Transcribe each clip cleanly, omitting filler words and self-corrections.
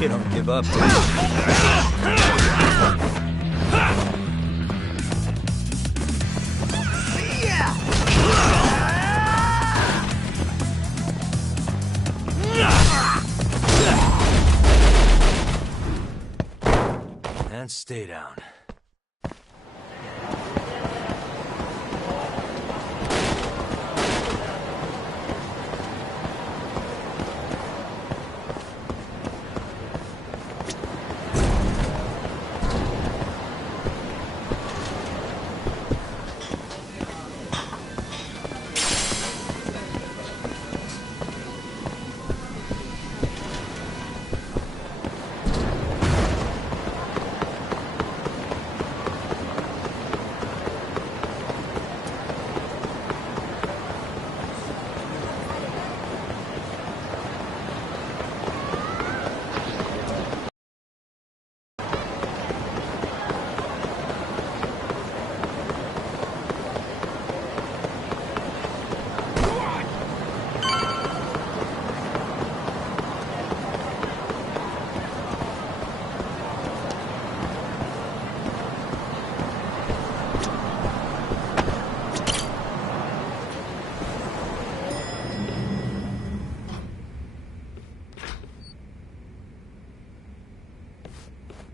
You don't give up, do you? And stay down.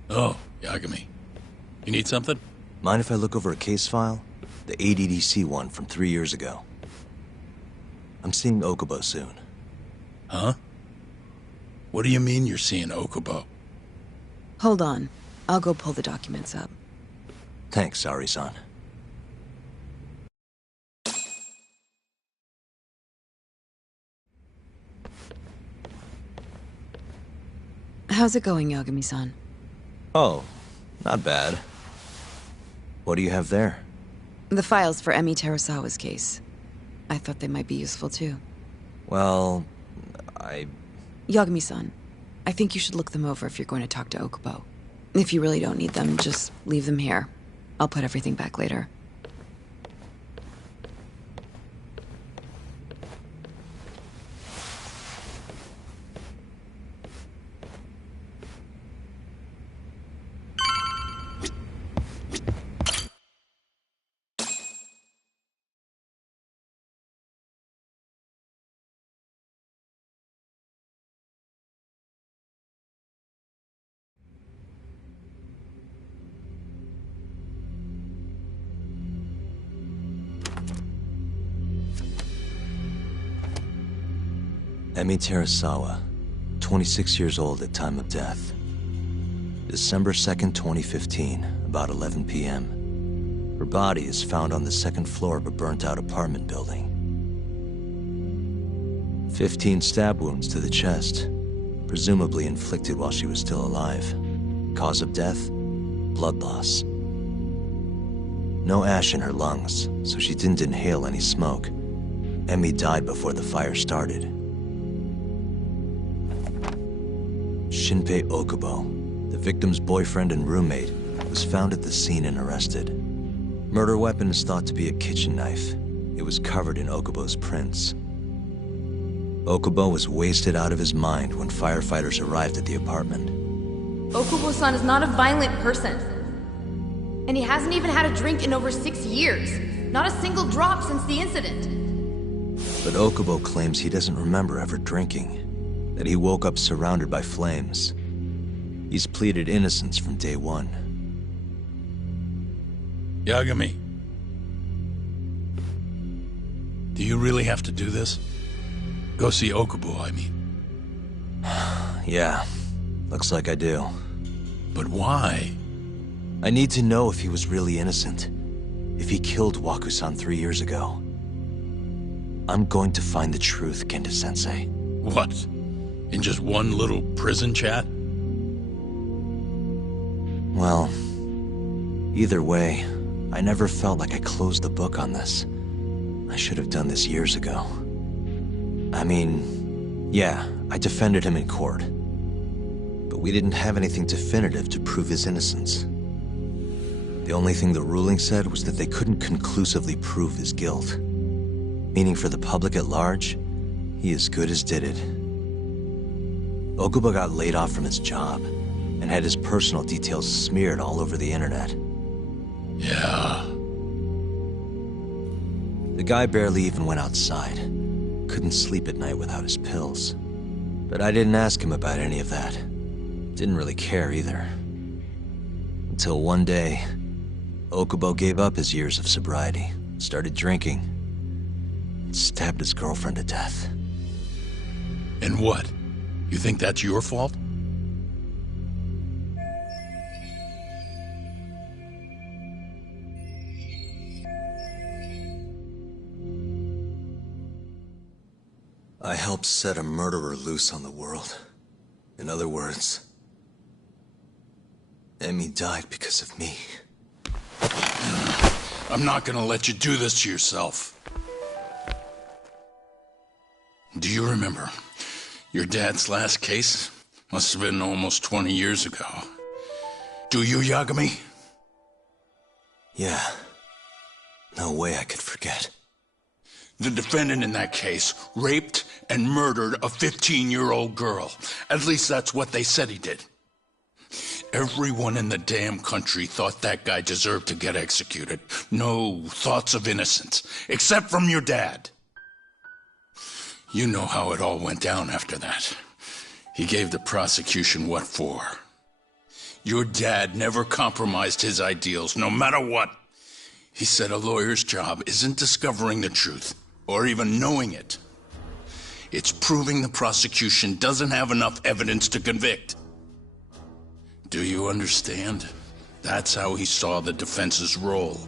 Oh, Yagami. You need something? Mind if I look over a case file? The ADDC one from 3 years ago. I'm seeing Okubo soon. Huh? What do you mean you're seeing Okubo? Hold on. I'll go pull the documents up. Thanks, Ari-san. How's it going, Yagami-san? Oh, not bad. What do you have there? The files for Emi Terasawa's case. I thought they might be useful too. Well, Yagami-san, I think you should look them over if you're going to talk to Okubo. If you really don't need them, just leave them here. I'll put everything back later. Emi Terasawa, 26 years old at time of death. December 2nd, 2015, about 11 p.m. Her body is found on the second floor of a burnt-out apartment building. 15 stab wounds to the chest, presumably inflicted while she was still alive. Cause of death? Blood loss. No ash in her lungs, so she didn't inhale any smoke. Emi died before the fire started. Shinpei Okubo, the victim's boyfriend and roommate, was found at the scene and arrested. Murder weapon is thought to be a kitchen knife. It was covered in Okubo's prints. Okubo was wasted out of his mind when firefighters arrived at the apartment. Okubo-san is not a violent person. And he hasn't even had a drink in over 6 years. Not a single drop since the incident. But Okubo claims he doesn't remember ever drinking. That he woke up surrounded by flames. He's pleaded innocence from day one. Yagami. Do you really have to do this? Go see Okubo, I mean. Yeah, looks like I do. But why? I need to know if he was really innocent. If he killed Waku-san 3 years ago. I'm going to find the truth, Kenta-sensei. What? In just one little prison chat? Well, either way, I never felt like I closed the book on this. I should have done this years ago. I mean, yeah, I defended him in court. But we didn't have anything definitive to prove his innocence. The only thing the ruling said was that they couldn't conclusively prove his guilt. Meaning for the public at large, he as good as did it. Okubo got laid off from his job and had his personal details smeared all over the internet. Yeah. The guy barely even went outside. Couldn't sleep at night without his pills. But I didn't ask him about any of that. Didn't really care either. Until one day, Okubo gave up his years of sobriety, started drinking, and stabbed his girlfriend to death. And what? You think that's your fault? I helped set a murderer loose on the world. In other words, Emmy died because of me. I'm not gonna let you do this to yourself. Do you remember your dad's last case? Must have been almost 20 years ago. Do you, Yagami? Yeah. No way I could forget. The defendant in that case raped and murdered a 15-year-old girl. At least that's what they said he did. Everyone in the damn country thought that guy deserved to get executed. No thoughts of innocence, except from your dad. You know how it all went down after that. He gave the prosecution what for. Your dad never compromised his ideals, no matter what. He said a lawyer's job isn't discovering the truth, or even knowing it. It's proving the prosecution doesn't have enough evidence to convict. Do you understand? That's how he saw the defense's role.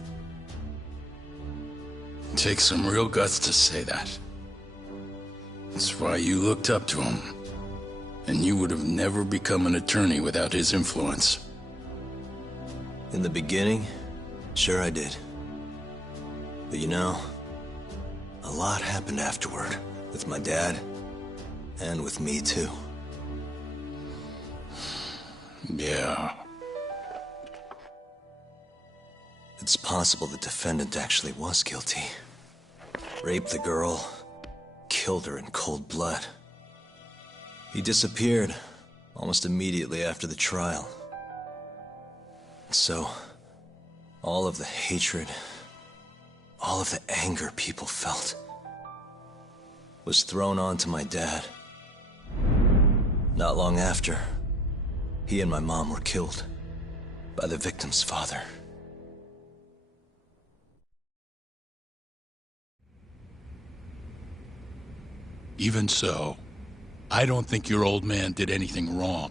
It takes some real guts to say that. That's why you looked up to him. And you would have never become an attorney without his influence. In the beginning, sure I did. But you know, a lot happened afterward, with my dad, and with me too. Yeah. It's possible the defendant actually was guilty. Raped the girl, killed her in cold blood. He disappeared almost immediately after the trial. So, all of the hatred, all of the anger people felt was thrown onto my dad. Not long after, he and my mom were killed by the victim's father. Even so, I don't think your old man did anything wrong.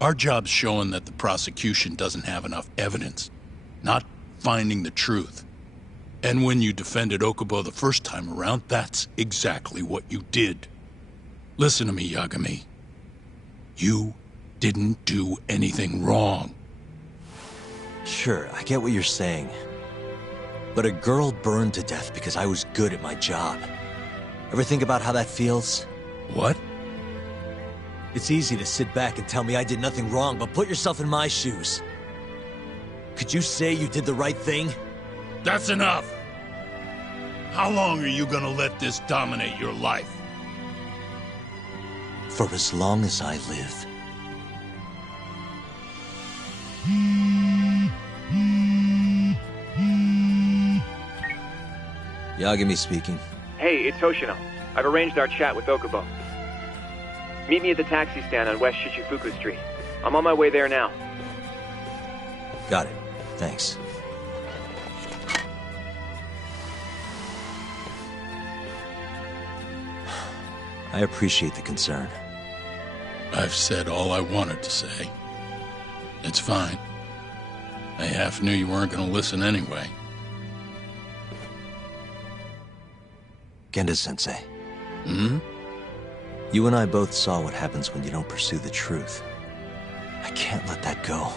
Our job's showing that the prosecution doesn't have enough evidence, not finding the truth. And when you defended Okubo the first time around, that's exactly what you did. Listen to me, Yagami. You didn't do anything wrong. Sure, I get what you're saying. But a girl burned to death because I was good at my job. Ever think about how that feels? What? It's easy to sit back and tell me I did nothing wrong, but put yourself in my shoes. Could you say you did the right thing? That's enough! How long are you gonna let this dominate your life? For as long as I live. Yagami speaking. Hey, it's Hoshino. I've arranged our chat with Okubo. Meet me at the taxi stand on West Shichifuku Street. I'm on my way there now. Got it. Thanks. I appreciate the concern. I've said all I wanted to say. It's fine. I half knew you weren't gonna listen anyway. Genda-sensei. Hmm? You and I both saw what happens when you don't pursue the truth. I can't let that go.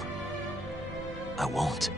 I won't.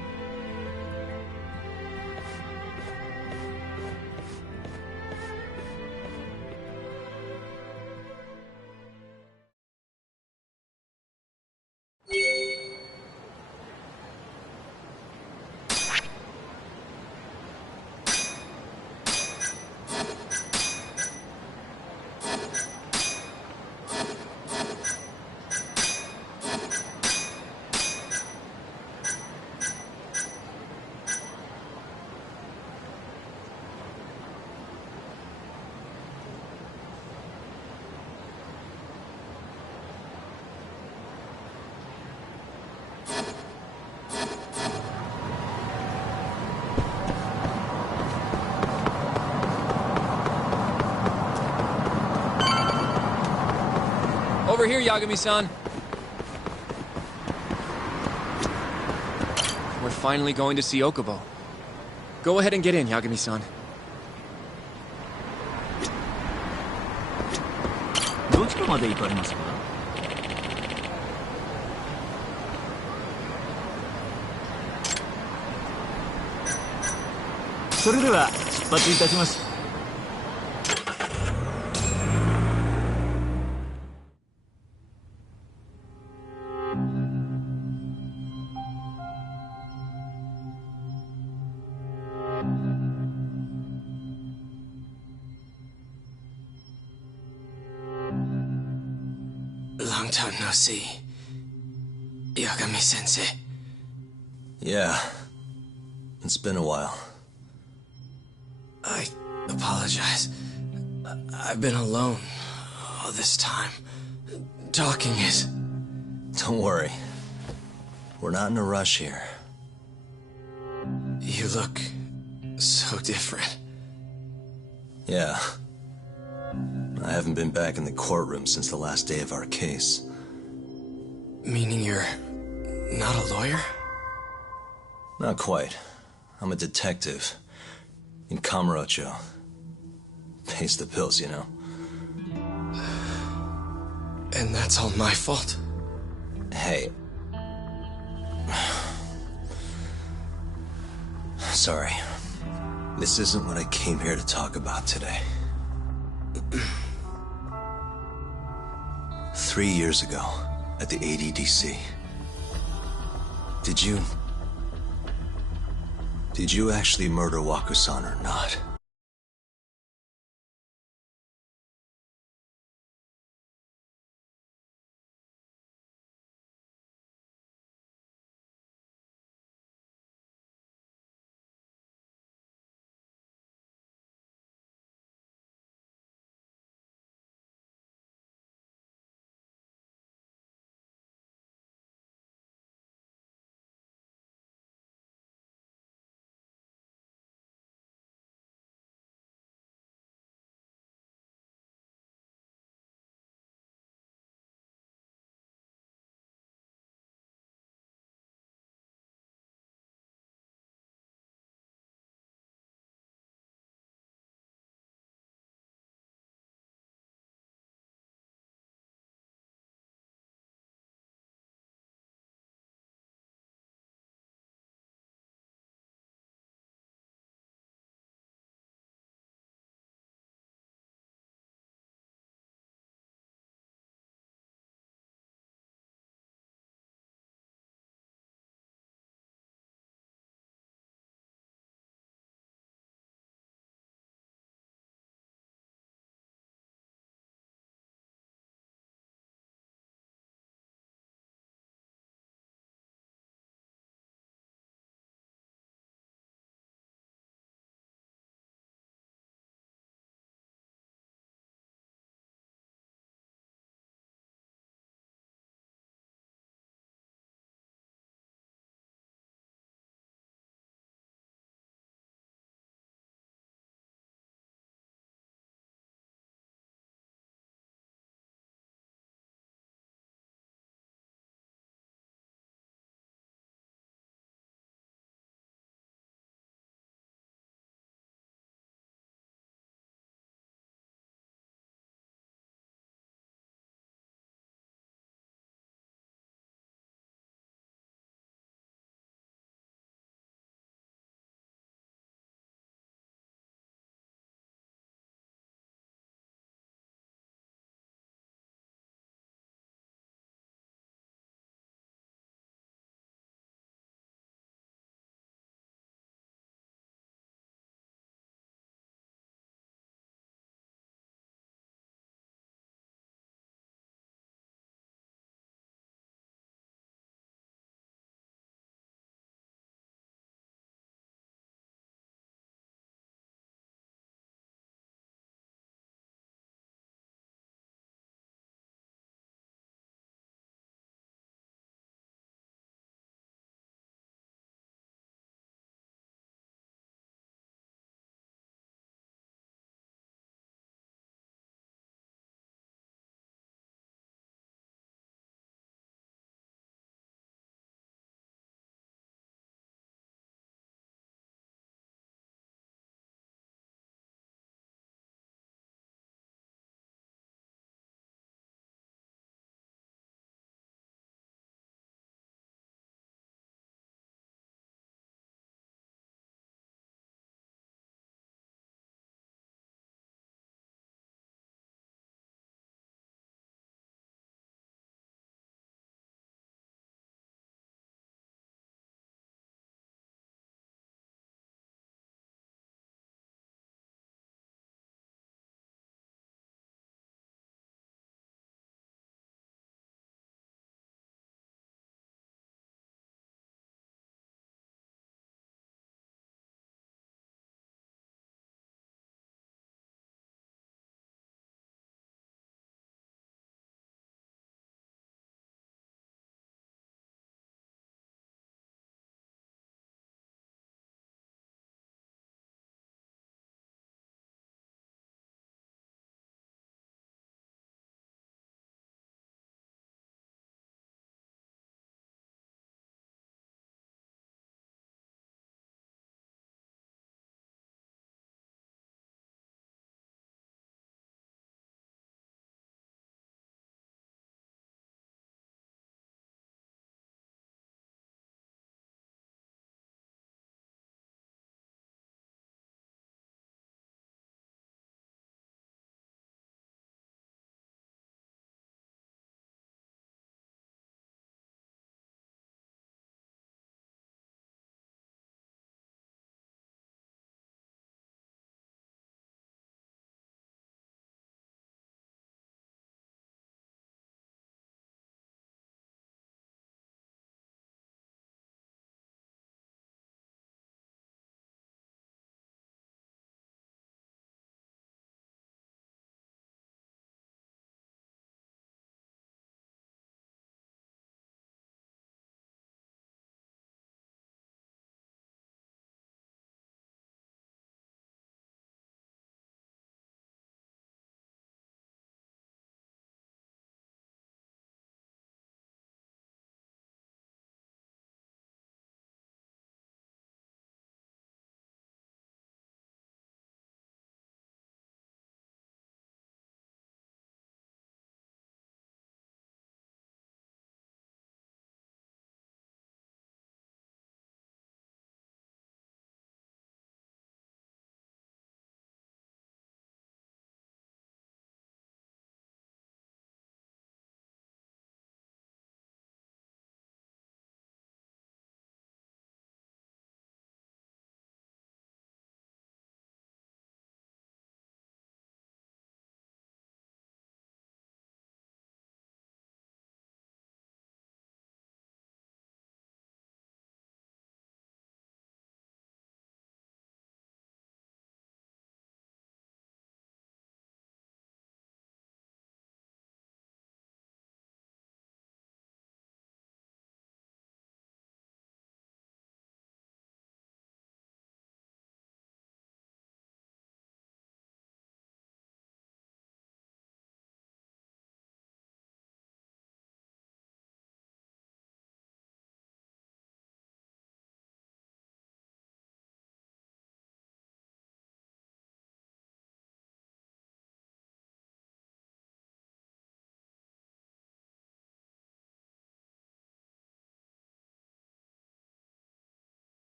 Over here, Yagami-san. We're finally going to see Okubo. Go ahead and get in, Yagami-san. どちらまで行かれますか？それでは出発いたします。Long time no see. Yagami-sensei. Yeah. It's been a while. I apologize. I've been alone all this time. Talking is... Don't worry. We're not in a rush here. You look so different. Yeah. I haven't been back in the courtroom since the last day of our case. Meaning you're not a lawyer? Not quite. I'm a detective. In Kamurocho. Pays the bills, you know. And that's all my fault? Hey. Sorry. This isn't what I came here to talk about today. 3 years ago, at the ADDC. Did you actually murder Waku-san or not?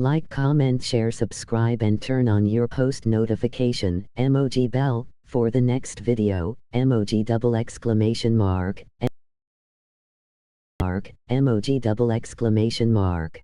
Like, comment, share, subscribe, and turn on your post notification emoji bell for the next video. Emoji double exclamation mark. Emoji double exclamation mark.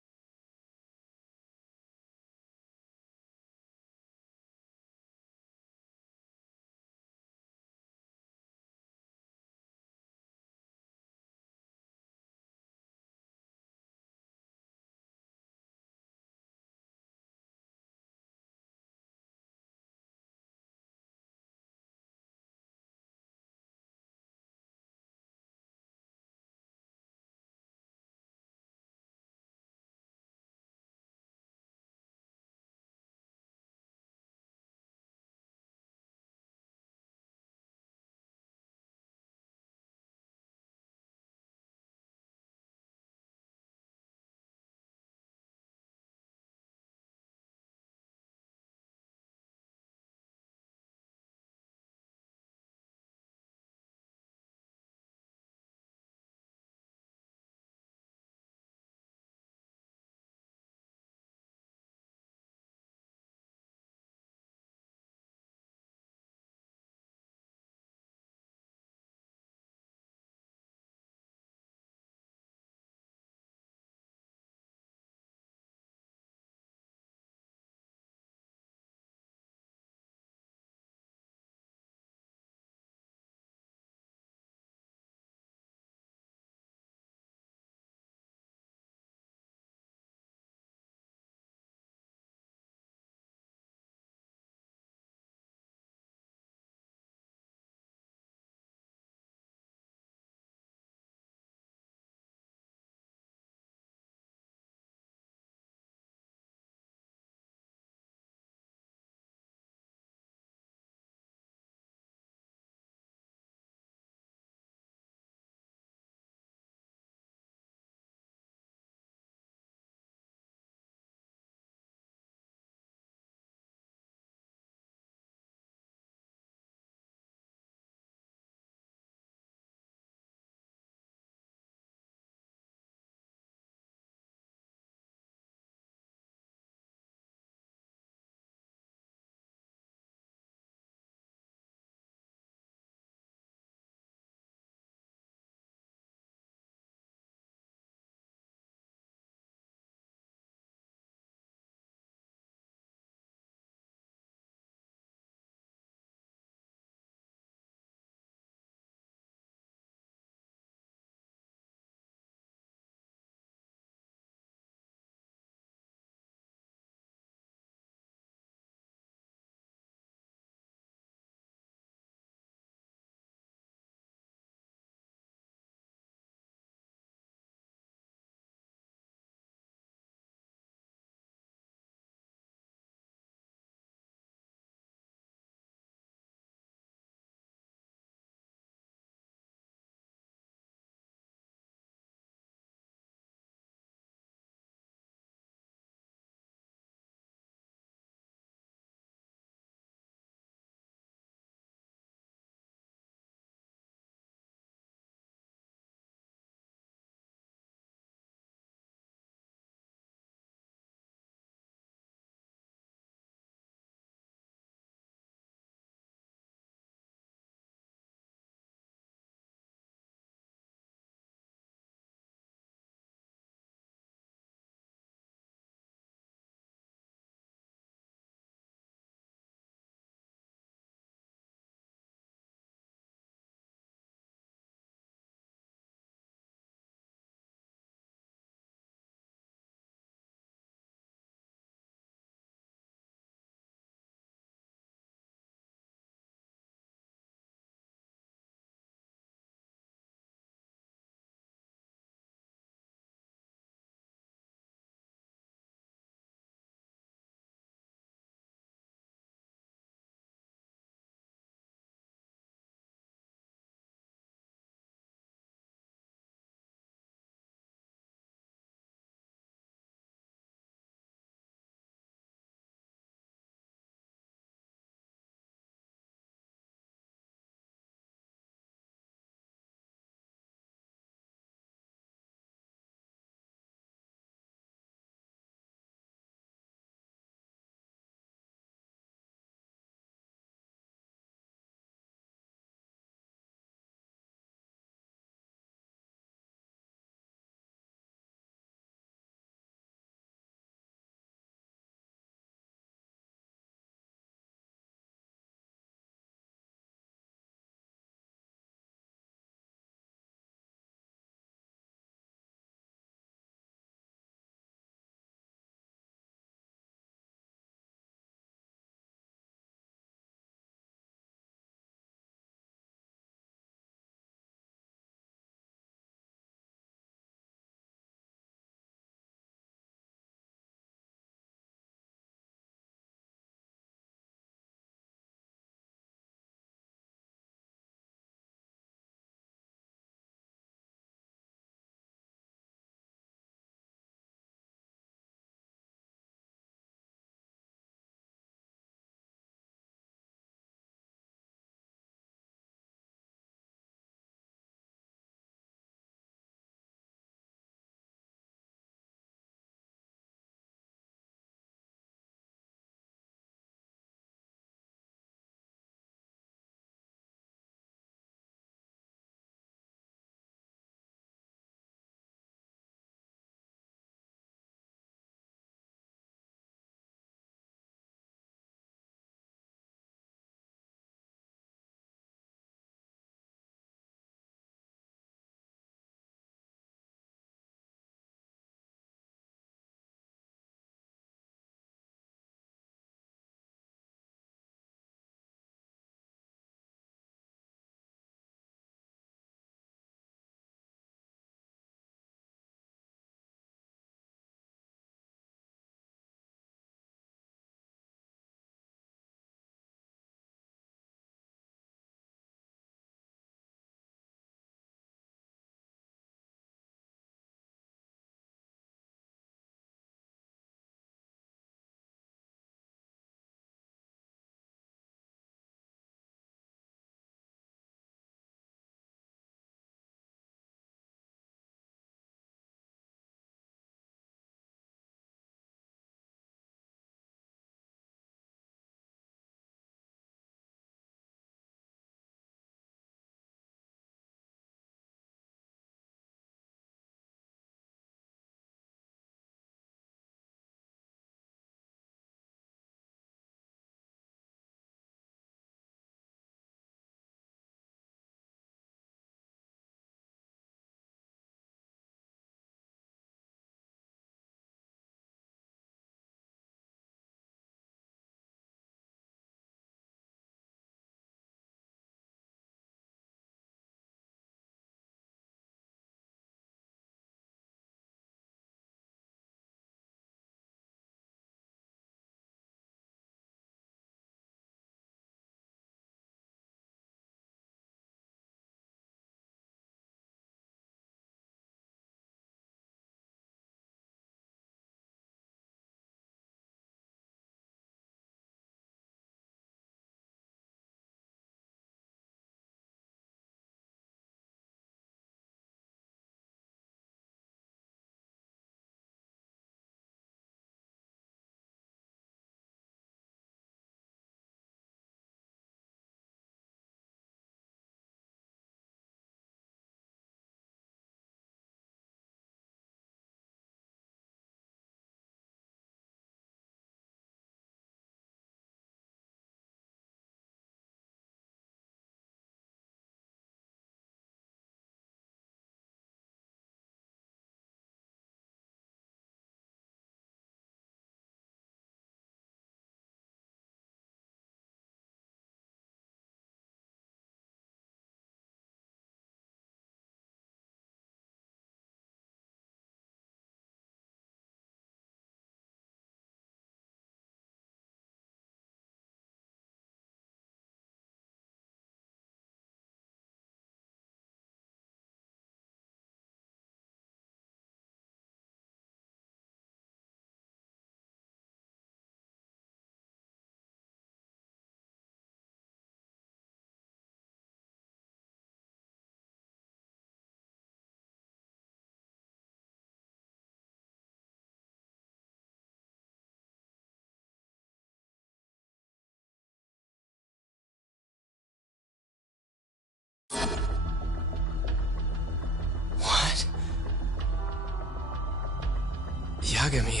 Yagami,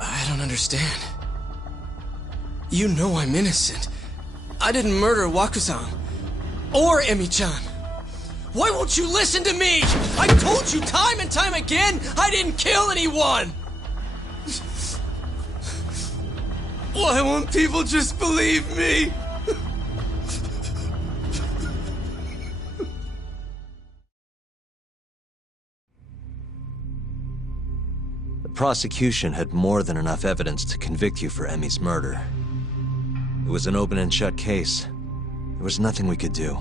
I don't understand. You know I'm innocent. I didn't murder Wakusan. Or Emi-chan. Why won't you listen to me? I told you time and time again, I didn't kill anyone! Why won't people just believe me? The prosecution had more than enough evidence to convict you for Emi's murder. It was an open and shut case. There was nothing we could do.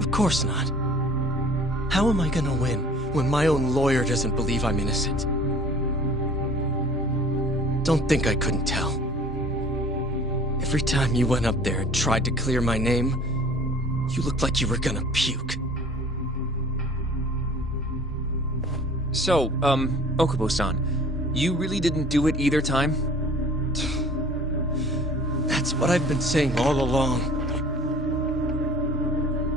Of course not. How am I gonna win when my own lawyer doesn't believe I'm innocent? Don't think I couldn't tell. Every time you went up there and tried to clear my name, you looked like you were gonna puke. So, Okubo-san, you really didn't do it either time? That's what I've been saying all along.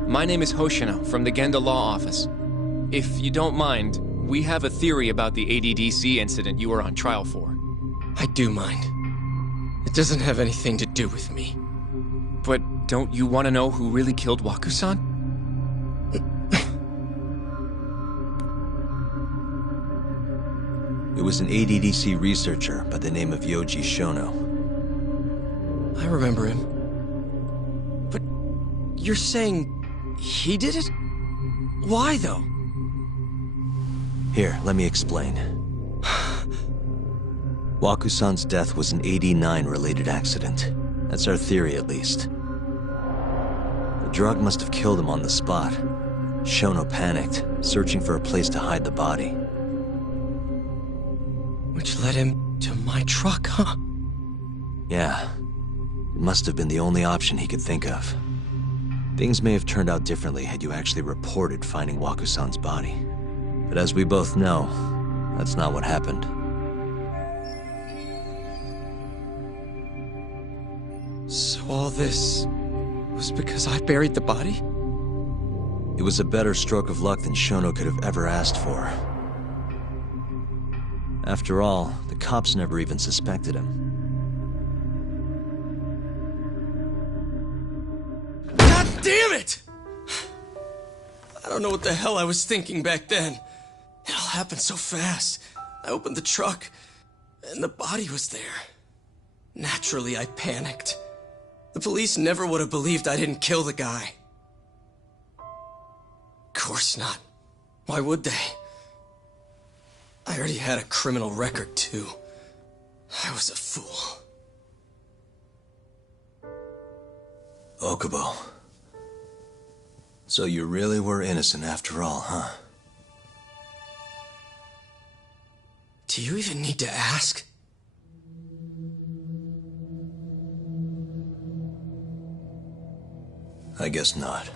My name is Hoshino from the Genda Law Office. If you don't mind, we have a theory about the ADDC incident you were on trial for. I do mind. It doesn't have anything to do with me. But don't you want to know who really killed Waku-san? It was an ADDC researcher by the name of Yoji Shono. I remember him. But you're saying he did it? Why, though? Here, let me explain. Waku-san's death was an 89-related accident. That's our theory, at least. The drug must have killed him on the spot. Shono panicked, searching for a place to hide the body. Which led him to my truck, huh? Yeah. It must have been the only option he could think of. Things may have turned out differently had you actually reported finding Waku-san's body. But as we both know, that's not what happened. So all this was because I buried the body? It was a better stroke of luck than Shono could have ever asked for. After all, the cops never even suspected him. God damn it! I don't know what the hell I was thinking back then. It all happened so fast. I opened the truck, and the body was there. Naturally, I panicked. The police never would have believed I didn't kill the guy. Of course not. Why would they? I already had a criminal record, too. I was a fool. Okubo. So you really were innocent after all, huh? Do you even need to ask? I guess not.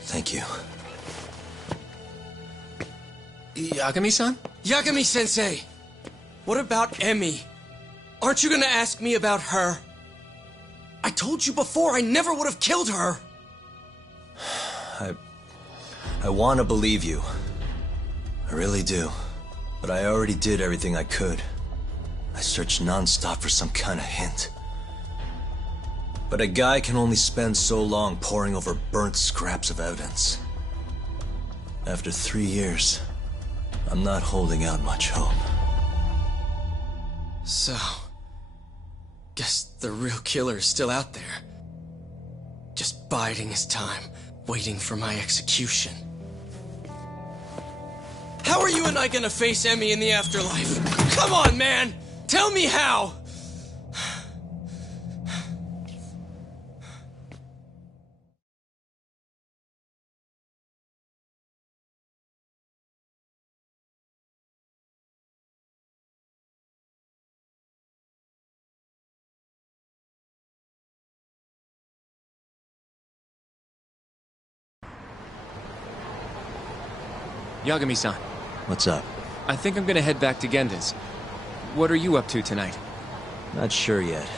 Thank you. Yagami-san? Yagami-sensei! What about Emi? Aren't you gonna ask me about her? I told you before I never would have killed her! I want to believe you. I really do. But I already did everything I could. I searched non-stop for some kind of hint. But a guy can only spend so long poring over burnt scraps of evidence. After 3 years, I'm not holding out much hope. So, guess the real killer is still out there. Just biding his time, waiting for my execution. How are you and I gonna face Emi in the afterlife? Come on, man! Tell me how! Yagami-san, What's up? I think I'm gonna head back to Genda's. What are you up to tonight? Not sure yet.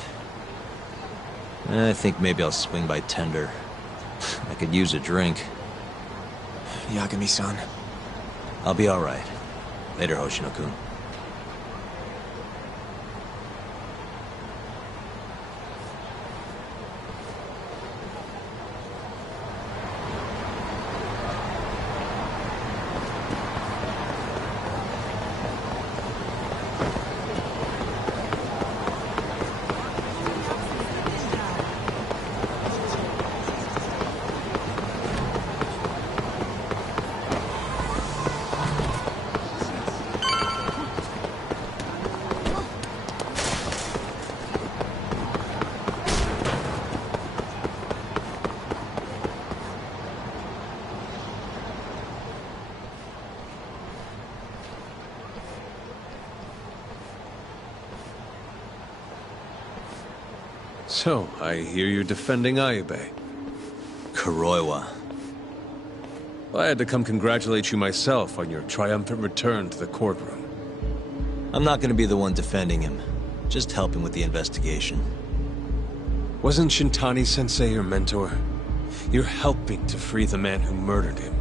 I think maybe I'll swing by Tender. I could use a drink. Yagami-san, I'll be alright. Later, Hoshino-kun. So, I hear you're defending Ayube. Kuroiwa. I had to come congratulate you myself on your triumphant return to the courtroom. I'm not gonna be the one defending him. Just helping with the investigation. Wasn't Shintani-sensei your mentor? You're helping to free the man who murdered him.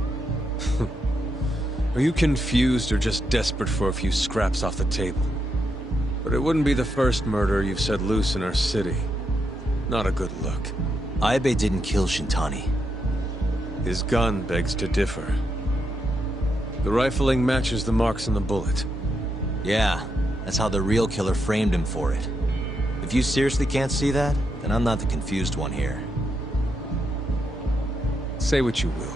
Are you confused or just desperate for a few scraps off the table? But it wouldn't be the first murder you've set loose in our city. Not a good look. Ayube didn't kill Shintani. His gun begs to differ. The rifling matches the marks on the bullet. Yeah, that's how the real killer framed him for it. If you seriously can't see that, then I'm not the confused one here. Say what you will.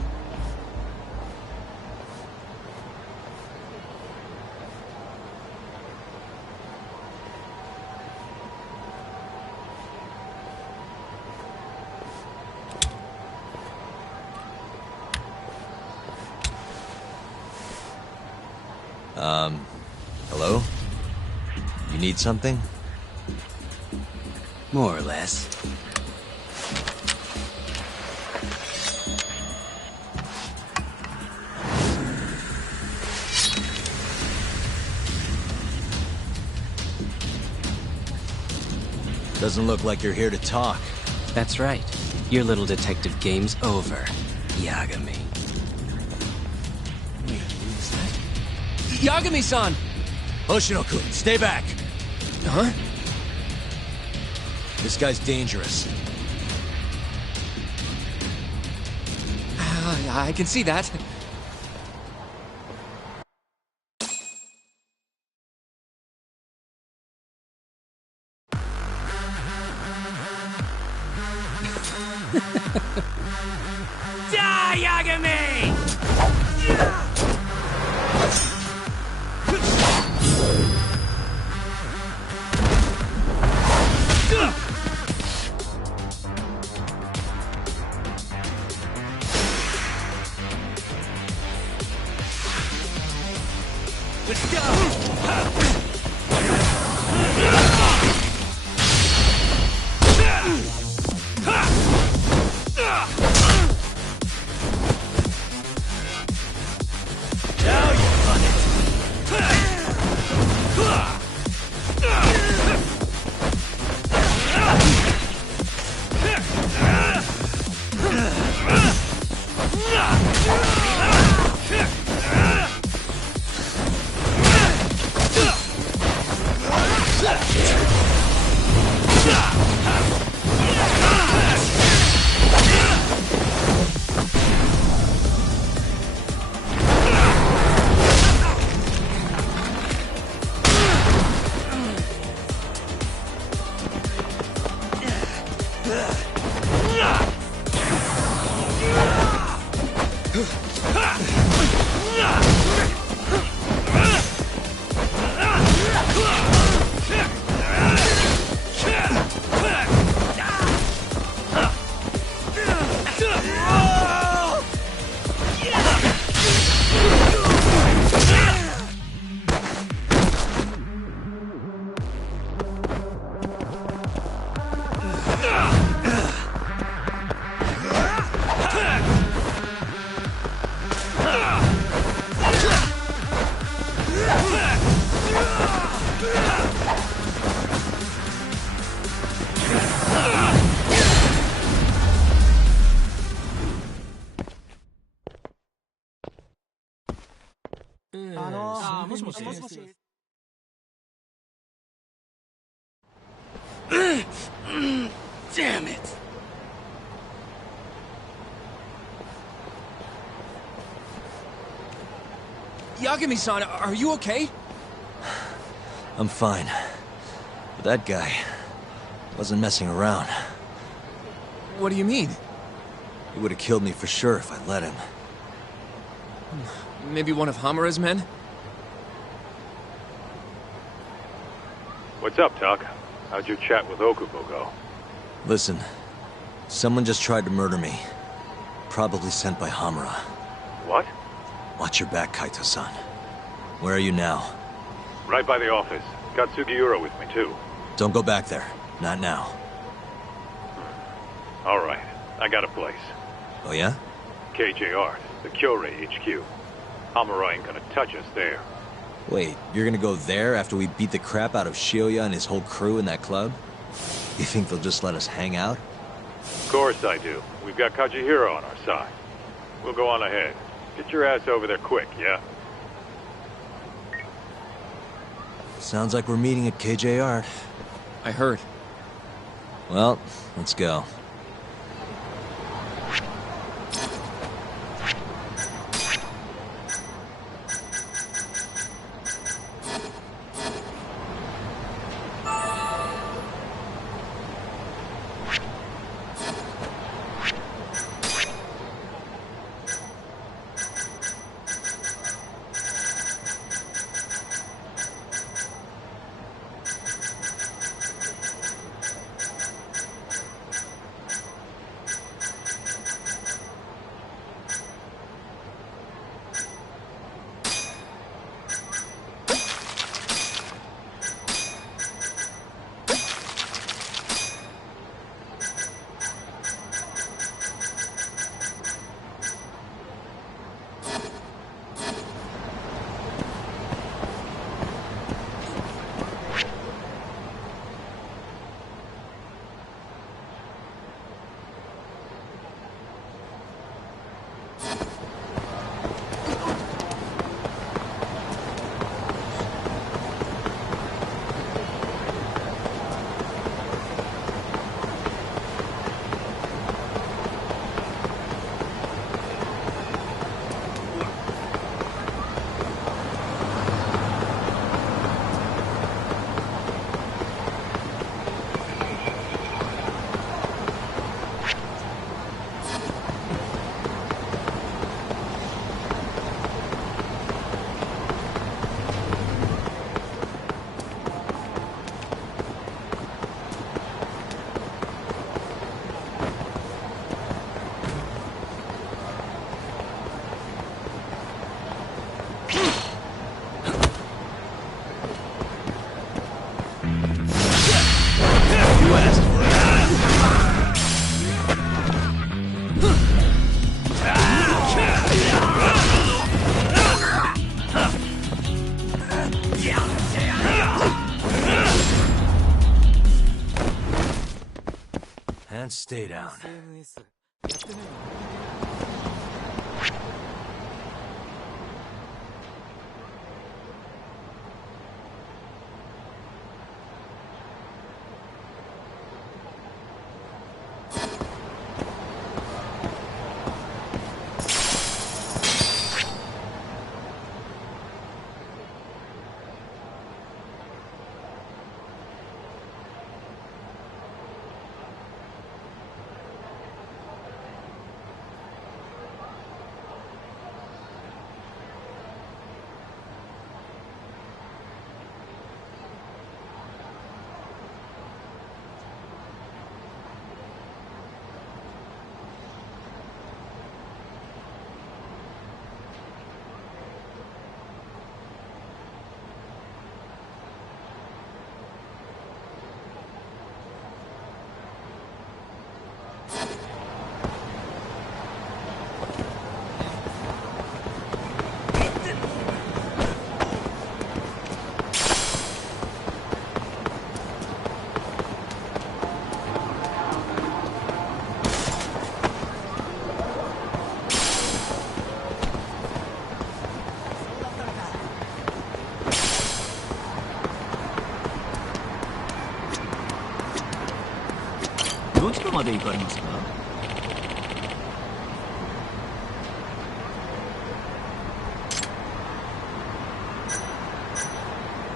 Hello? You need something? More or less. Doesn't look like you're here to talk. That's right. Your little detective game's over, Yagami. Wait, who's that? Yagami-san! Hoshino-kun, stay back! Huh? This guy's dangerous. I can see that. Die, Yagami! Let's go! Damn it! Yagami-san, are you okay? I'm fine. But that guy wasn't messing around. What do you mean? He would have killed me for sure if I let him. Maybe one of Hamura's men? What's up, Tuck? How'd your chat with Okubo go? Listen, someone just tried to murder me. Probably sent by Hamura. What? Watch your back, Kaito-san. Where are you now? Right by the office. Got Sugiura with me, too. Don't go back there. Not now. All right. I got a place. Oh yeah? KJ Art, the Kyorei HQ. Hamura ain't gonna touch us there. Wait, you're gonna go there after we beat the crap out of Shioya and his whole crew in that club? You think they'll just let us hang out? Of course I do. We've got Kajihiro on our side. We'll go on ahead. Get your ass over there quick, yeah? Sounds like we're meeting at KJ Art. I heard. Well, let's go. And stay down. まで行かれますか？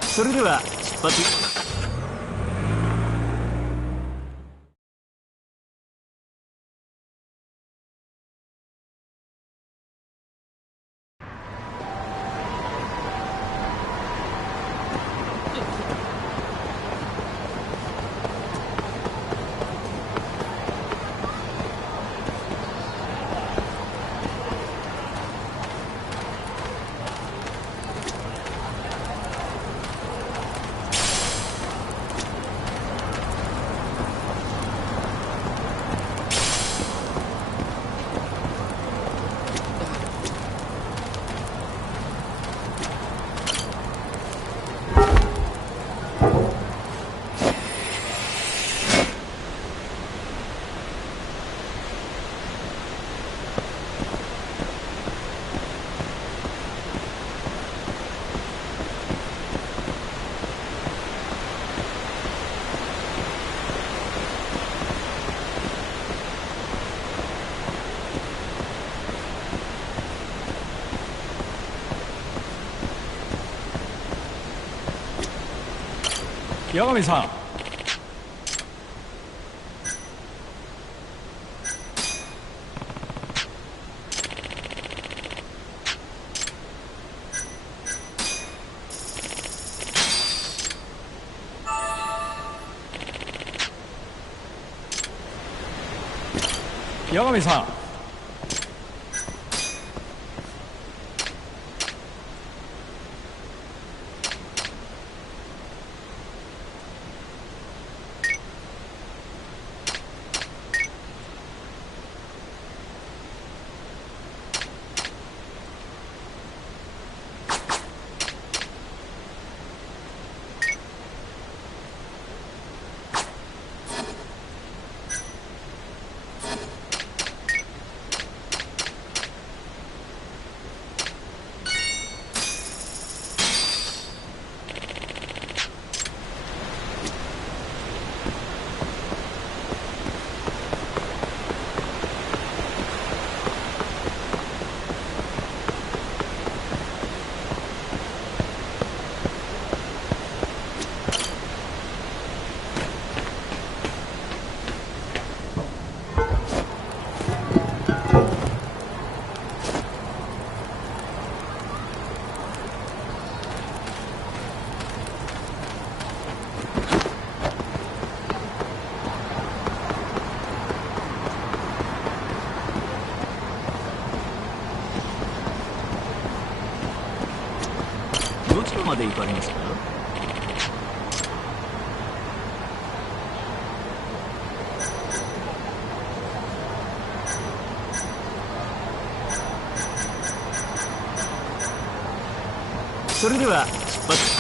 それでは出発。八神さん。八神さん。どちらまで行かれますか？それでは出発。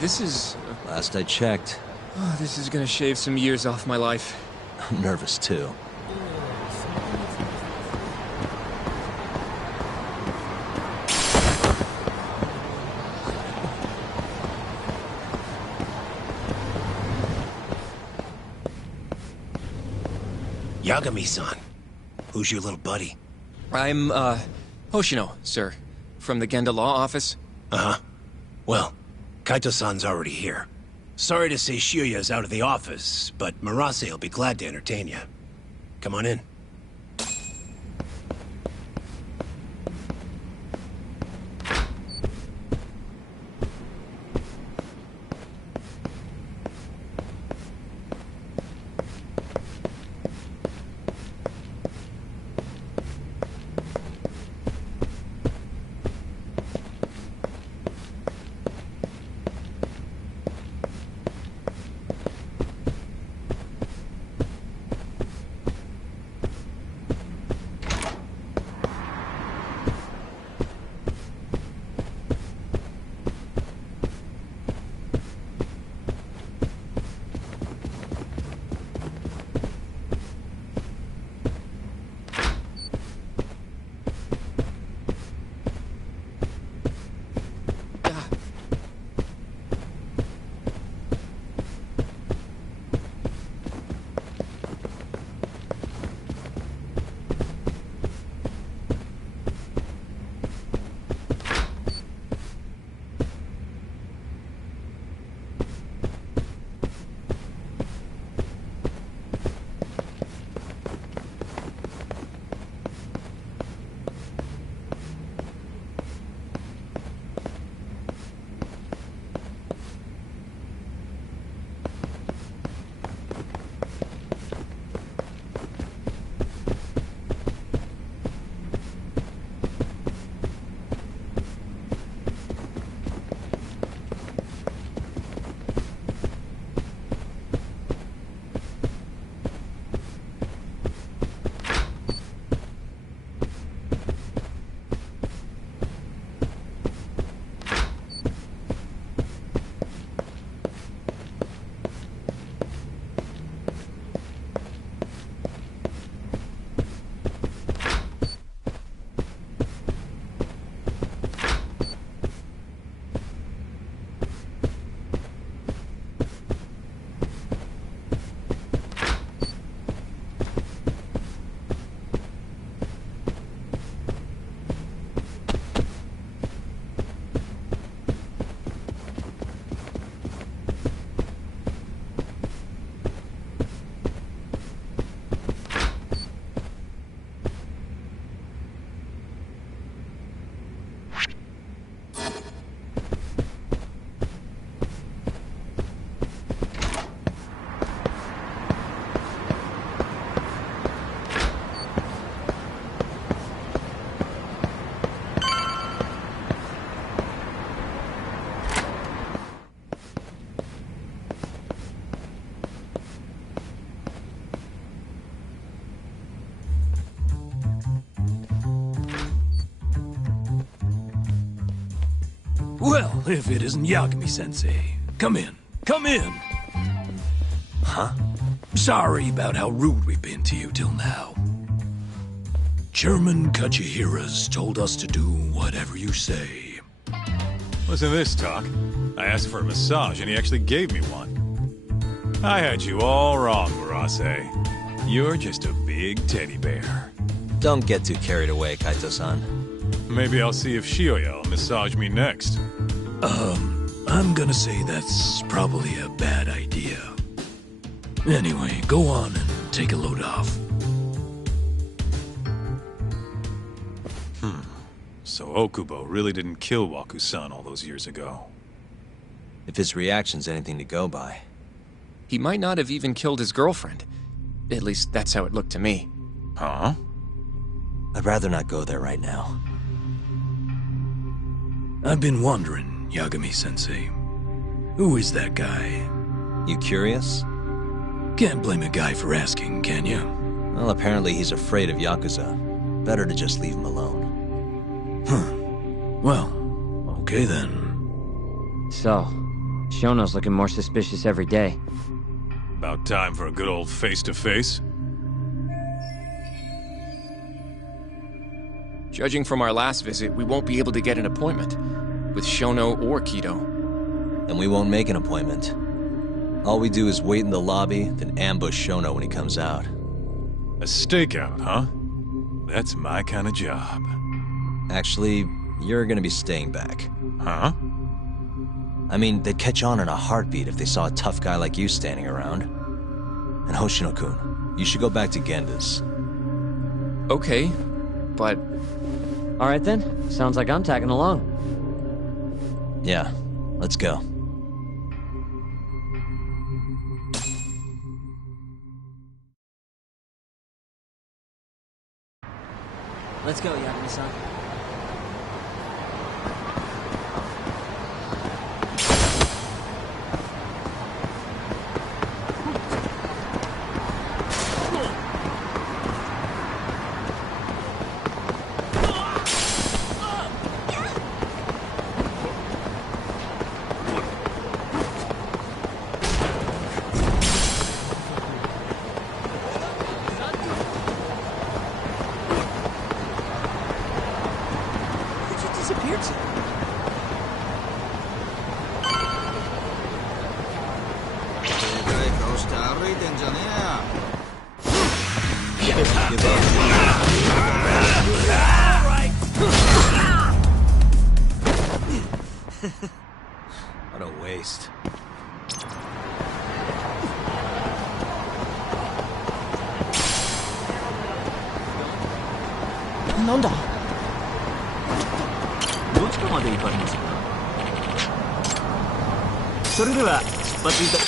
This is... Last I checked. Oh, this is gonna shave some years off my life. I'm nervous too. Yagami-san. Who's your little buddy? I'm, Hoshino, sir. From the Genda Law Office. Uh-huh. Well, Kaito-san's already here. Sorry to say Shiuya's out of the office, but Murase will be glad to entertain you. Come on in. Well, if it isn't Yagami-sensei. Come in. Come in! Huh? Sorry about how rude we've been to you till now. German Kachihira's told us to do whatever you say. Listen to this, Talk. I asked for a massage and he actually gave me one. I had you all wrong, Murase. You're just a big teddy bear. Don't get too carried away, Kaito-san. Maybe I'll see if Shioya will massage me next. I'm gonna say that's probably a bad idea. Anyway, go on and take a load off. So Okubo really didn't kill Waku-san all those years ago. If his reaction's anything to go by. He might not have even killed his girlfriend. At least that's how it looked to me. Huh? I'd rather not go there right now. I've been wondering, Yagami-sensei. Who is that guy? You curious? Can't blame a guy for asking, can you? Well, apparently he's afraid of Yakuza. Better to just leave him alone. Huh. Well, okay then. So, Shono's looking more suspicious every day. About time for a good old face-to-face. Judging from our last visit, we won't be able to get an appointment with Shono or Kido. And we won't make an appointment. All we do is wait in the lobby, then ambush Shono when he comes out. A stakeout, huh? That's my kind of job. Actually, you're gonna be staying back. Huh? I mean, they'd catch on in a heartbeat if they saw a tough guy like you standing around. And Hoshino-kun, you should go back to Genda's. Okay, but... Alright then, sounds like I'm tagging along. Yeah, let's go. Let's go, Yagami-san. What a waste. Nanda? どちらまで行かれますか? それでは出発いた。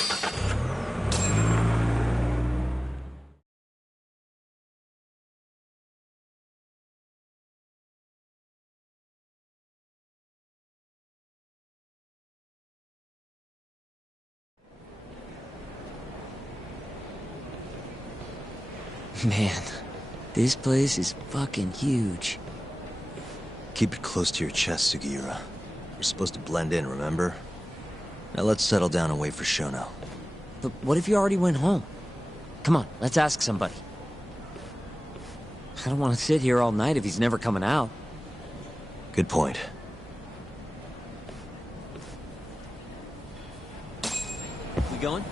Man, this place is fucking huge. Keep it close to your chest, Sugiura. We're supposed to blend in, remember? Now let's settle down and wait for Shono. But what if you already went home? Come on, let's ask somebody. I don't want to sit here all night if he's never coming out. Good point. We going?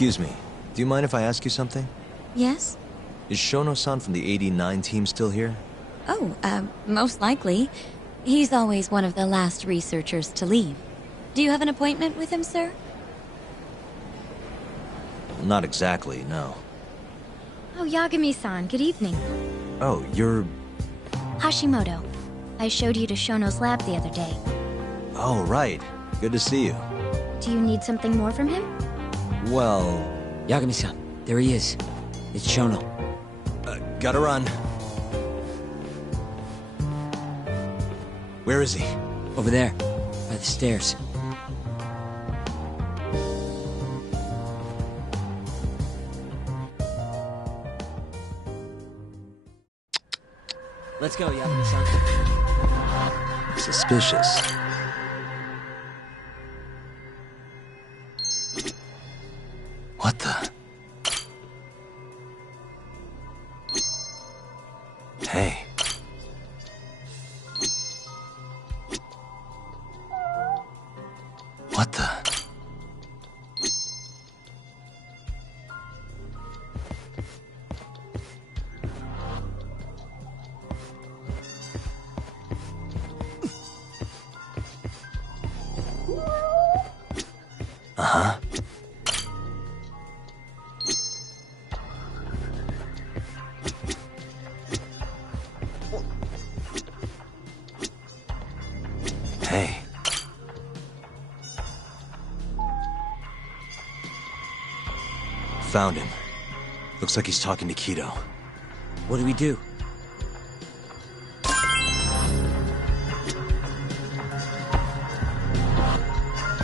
Excuse me, do you mind if I ask you something? Yes? Is Shono-san from the 89 team still here? Oh, most likely. He's always one of the last researchers to leave. Do you have an appointment with him, sir? Not exactly, no. Oh, Yagami-san, good evening. Oh, you're... Hashimoto. I showed you to Shono's lab the other day. Oh, right. Good to see you. Do you need something more from him? Well... Yagami-san, there he is. It's Shono. Gotta run. Where is he? Over there, by the stairs. Let's go, Yagami-san. Suspicious. What the? Hey. What the? Uh-huh. Hey. Found him. Looks like he's talking to Kido. What do we do?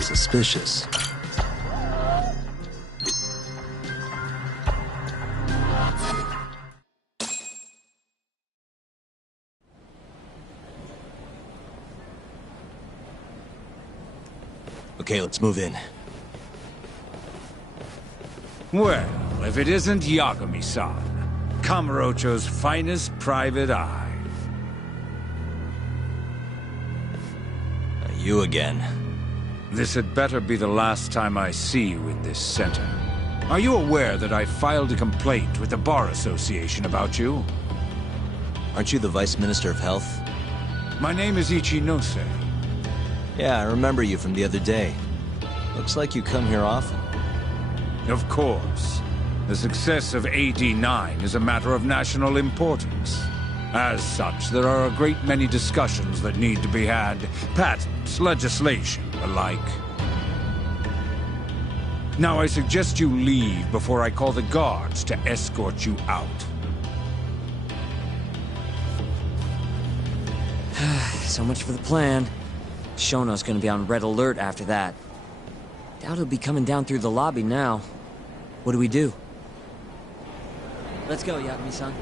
Suspicious. Okay, let's move in. Well, if it isn't Yagami-san, Kamurocho's finest private eye. You again. This had better be the last time I see you in this center. Are you aware that I filed a complaint with the Bar Association about you? Aren't you the Vice Minister of Health? My name is Ichinose. Yeah, I remember you from the other day. Looks like you come here often. Of course. The success of AD9 is a matter of national importance. As such, there are a great many discussions that need to be had. Patents, legislation, alike. Now I suggest you leave before I call the guards to escort you out. So much for the plan. Shono's gonna be on red alert after that. Doubt he'll be coming down through the lobby now. What do we do? Let's go, Yagami-san.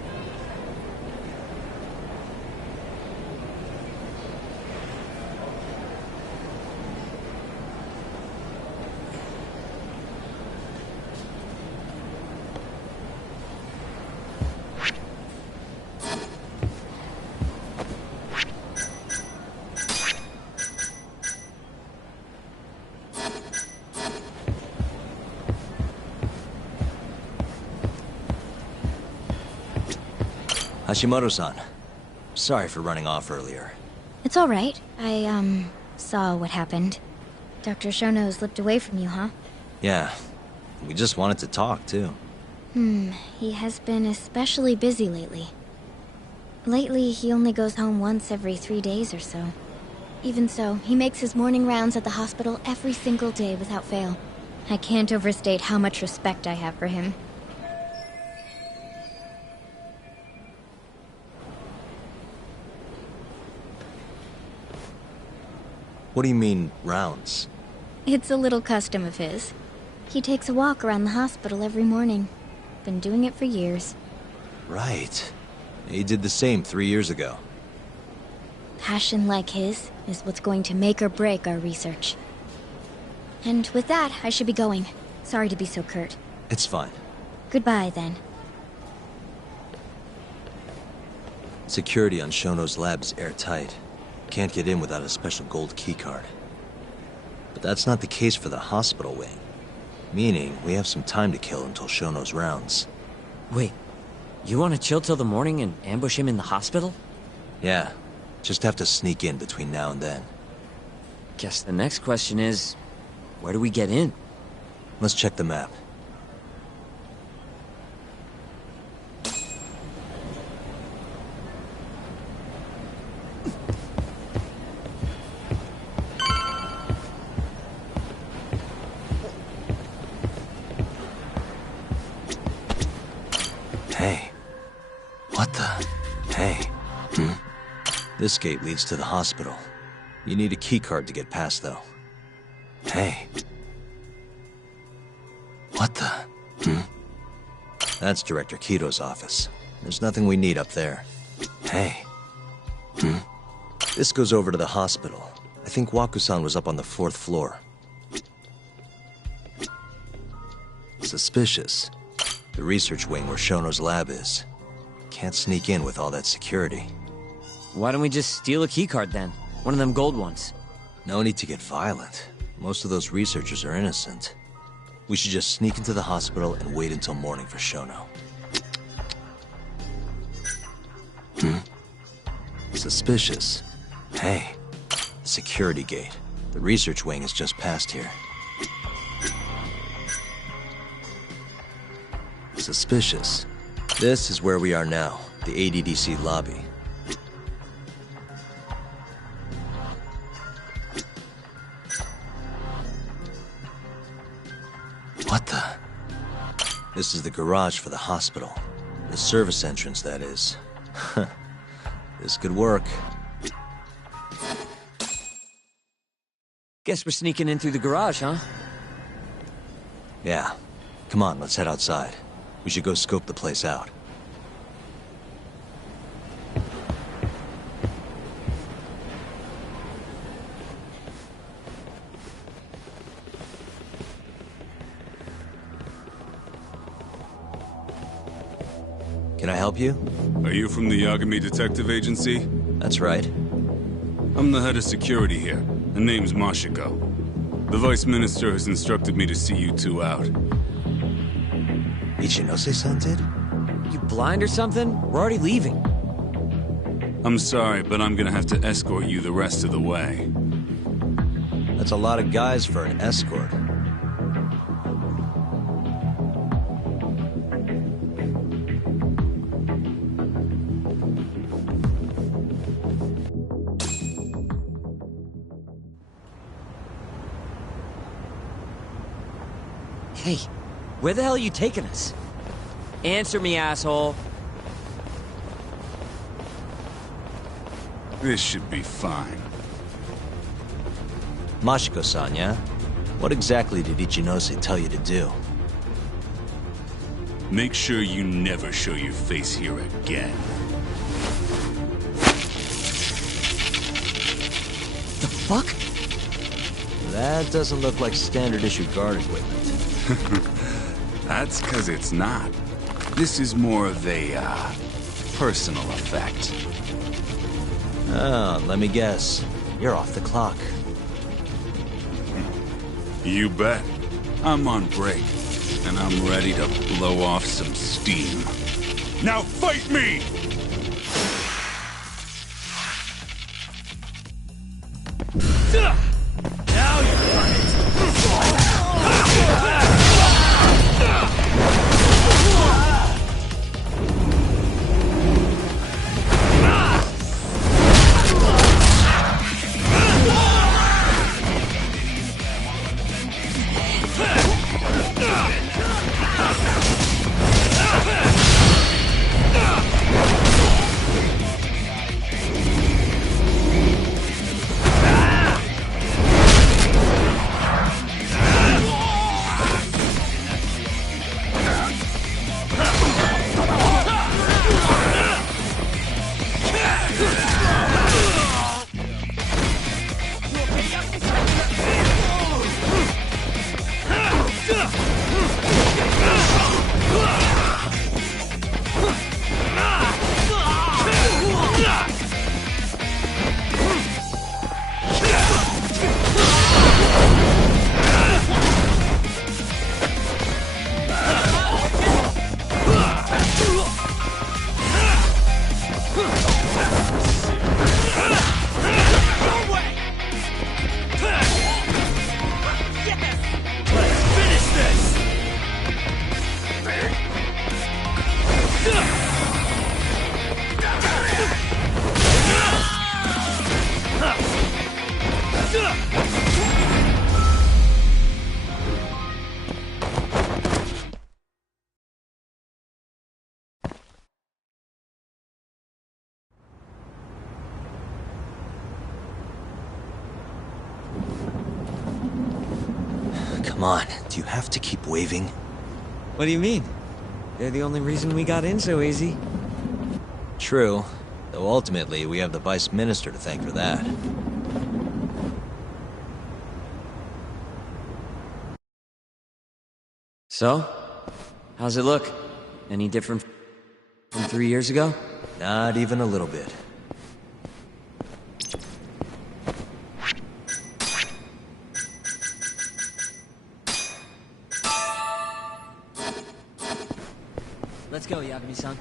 Hashimoto-san. Sorry for running off earlier. It's all right. I, saw what happened. Dr. Shono slipped away from you, huh? Yeah. We just wanted to talk, too. He has been especially busy lately. Lately, he only goes home once every 3 days or so. Even so, he makes his morning rounds at the hospital every single day without fail. I can't overstate how much respect I have for him. What do you mean, rounds? It's a little custom of his. He takes a walk around the hospital every morning. Been doing it for years. Right. He did the same 3 years ago. Passion like his is what's going to make or break our research. And with that, I should be going. Sorry to be so curt. It's fine. Goodbye, then. Security on Shono's lab is airtight. Can't get in without a special gold keycard. But that's not the case for the hospital wing. Meaning, we have some time to kill until Shono's rounds. Wait, you want to chill till the morning and ambush him in the hospital? Yeah, just have to sneak in between now and then. Guess the next question is, where do we get in? Let's check the map. Hey. What the? Hey. This gate leads to the hospital. You need a keycard to get past, though. Hey. What the? That's Director Kito's office. There's nothing we need up there. Hey. This goes over to the hospital. I think Waku-san was up on the 4th floor. Suspicious. The research wing where Shono's lab is. Can't sneak in with all that security. Why don't we just steal a keycard then? One of them gold ones. No need to get violent. Most of those researchers are innocent. We should just sneak into the hospital and wait until morning for Shono. Suspicious. Hey, the security gate. The research wing is just past here. Suspicious. This is where we are now, the ADDC lobby. What the? This is the garage for the hospital. The service entrance, that is. This could work. Guess we're sneaking in through the garage, huh? Yeah. Come on, let's head outside. We should go scope the place out. Can I help you? Are you from the Yagami Detective Agency? That's right. I'm the head of security here. The name's Mashiko. The Vice Minister has instructed me to see you two out. Ichinose-san did? You blind or something? We're already leaving. I'm sorry, but I'm gonna have to escort you the rest of the way. That's a lot of guys for an escort. Hey, where the hell are you taking us? Answer me, asshole. This should be fine. Mashiko-san, yeah? What exactly did Ichinose tell you to do? Make sure you never show your face here again. The fuck? That doesn't look like standard issue guard equipment. That's 'cause it's not. This is more of a, personal effect. Oh, let me guess. You're off the clock. You bet. I'm on break, and I'm ready to blow off some steam. Now fight me! Now you're fighting. Come on, do you have to keep waving? What do you mean? They're the only reason we got in so easy. True, though ultimately we have the Vice Minister to thank for that. So? How's it look? Any different from 3 years ago? Not even a little bit. Let's go, Yagami-san.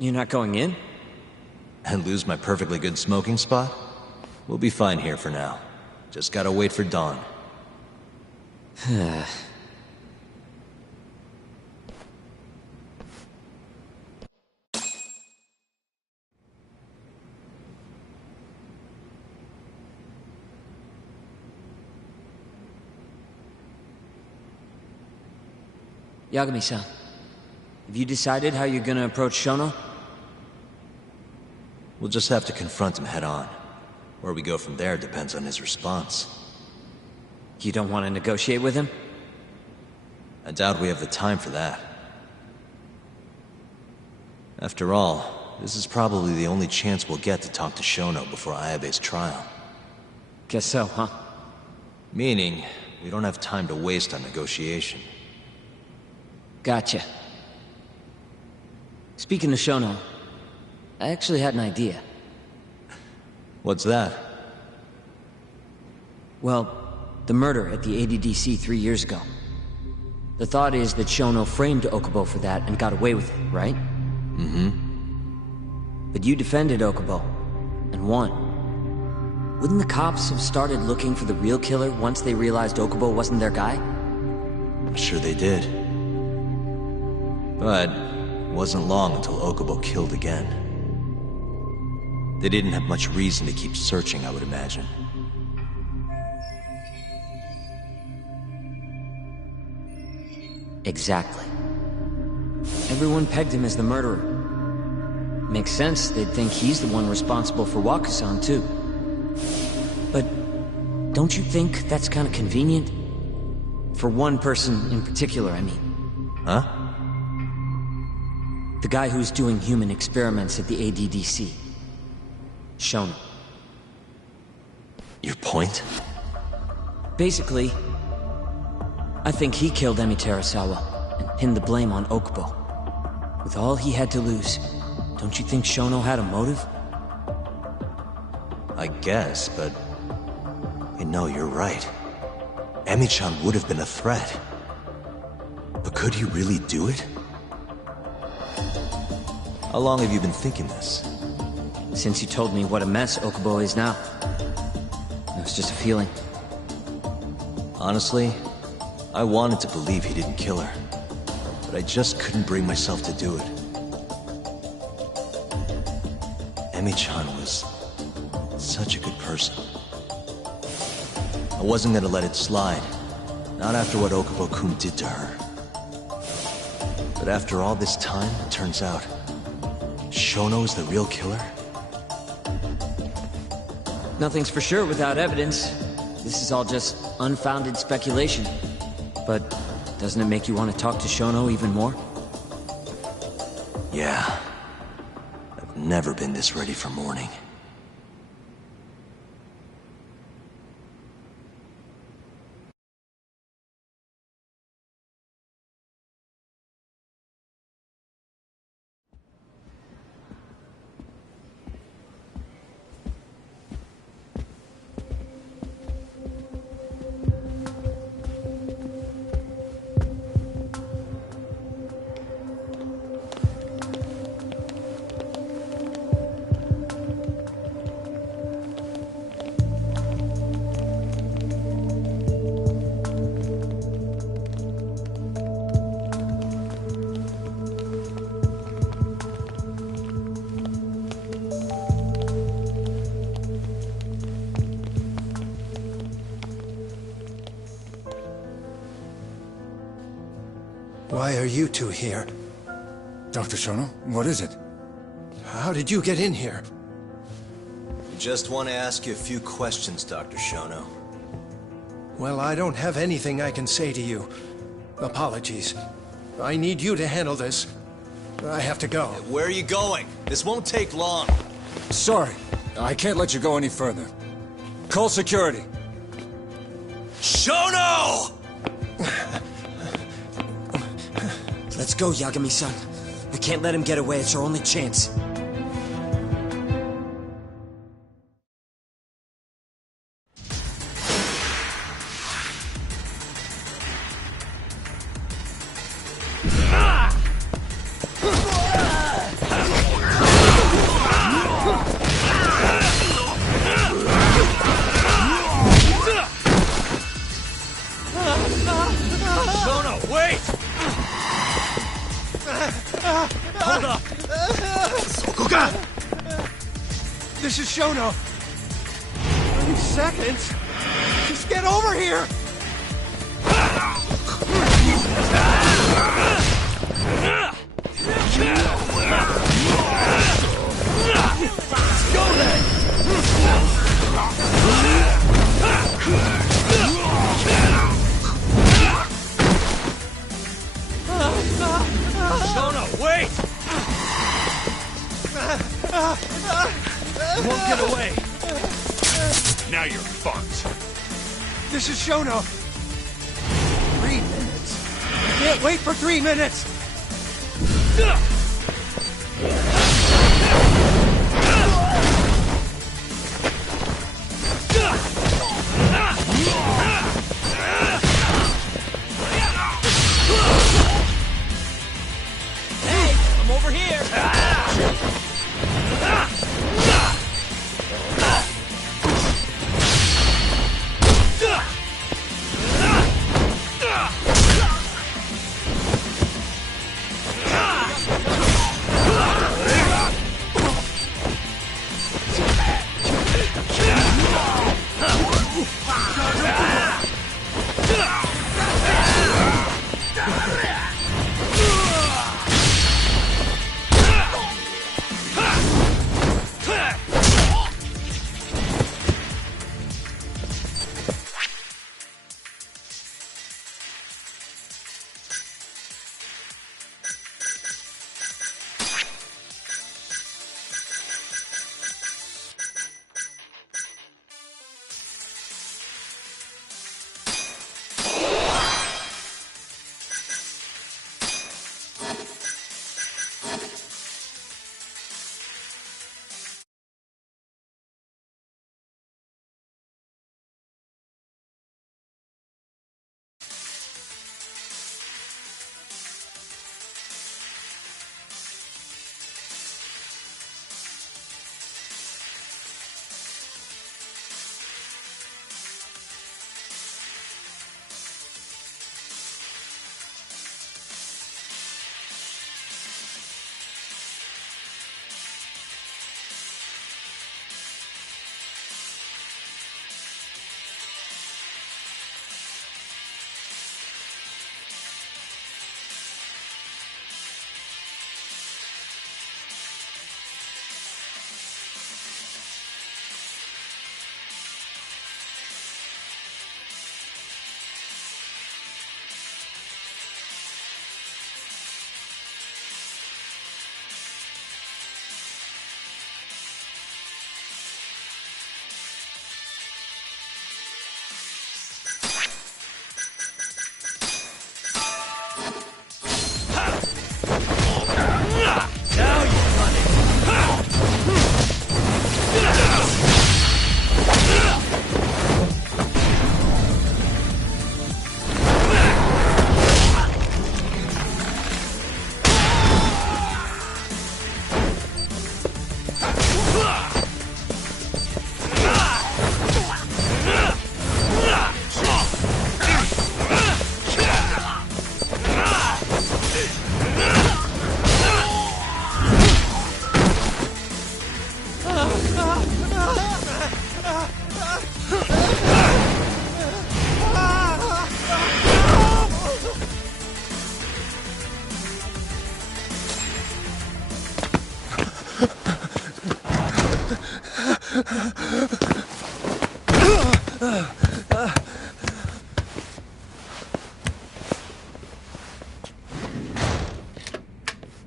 You're not going in? And lose my perfectly good smoking spot? We'll be fine here for now. Just gotta wait for dawn. Yagami-san, have you decided how you're gonna approach Shono? We'll just have to confront him head on. Where we go from there depends on his response. You don't want to negotiate with him? I doubt we have the time for that. After all, this is probably the only chance we'll get to talk to Shono before Ayabe's trial. Guess so, huh? Meaning, we don't have time to waste on negotiation. Gotcha. Speaking of Shono, I actually had an idea. What's that? Well, the murder at the ADDC 3 years ago. The thought is that Shono framed Okubo for that and got away with it, right? Mm-hmm. But you defended Okubo, and won. Wouldn't the cops have started looking for the real killer once they realized Okubo wasn't their guy? I'm sure they did. But it wasn't long until Okubo killed again. They didn't have much reason to keep searching, I would imagine. Exactly. Everyone pegged him as the murderer. Makes sense, they'd think he's the one responsible for Wakusan, too. But don't you think that's kind of convenient? For one person in particular, I mean. Huh? The guy who's doing human experiments at the ADDC. Shono. Your point? Basically, I think he killed Emi Terasawa and pinned the blame on Okubo. With all he had to lose, don't you think Shono had a motive? I guess, but... No, you're right. Emi-chan would have been a threat. But could he really do it? How long have you been thinking this? Since you told me what a mess Okubo is now. It was just a feeling. Honestly, I wanted to believe he didn't kill her. But I just couldn't bring myself to do it. Emi-chan was such a good person. I wasn't gonna let it slide. Not after what Okubo-kun did to her. But after all this time, it turns out Shono's the real killer? Nothing's for sure without evidence. This is all just unfounded speculation. But doesn't it make you want to talk to Shono even more? Yeah. I've never been this ready for morning. Why are you two here? Dr. Shono, what is it? How did you get in here? We just want to ask you a few questions, Dr. Shono. Well, I don't have anything I can say to you. Apologies. I need you to handle this. I have to go. Where are you going? This won't take long. Sorry, I can't let you go any further. Call security. Shono! Let's go, Yagami-san. We can't let him get away. It's our only chance. Shono, wait! Hold up! This is Shono. 30 seconds? Just get over here! Let's go then! Shono, wait! You won't get away. Now you're fucked. This is Shono. 3 minutes. I can't wait for 3 minutes. Hey, I'm over here.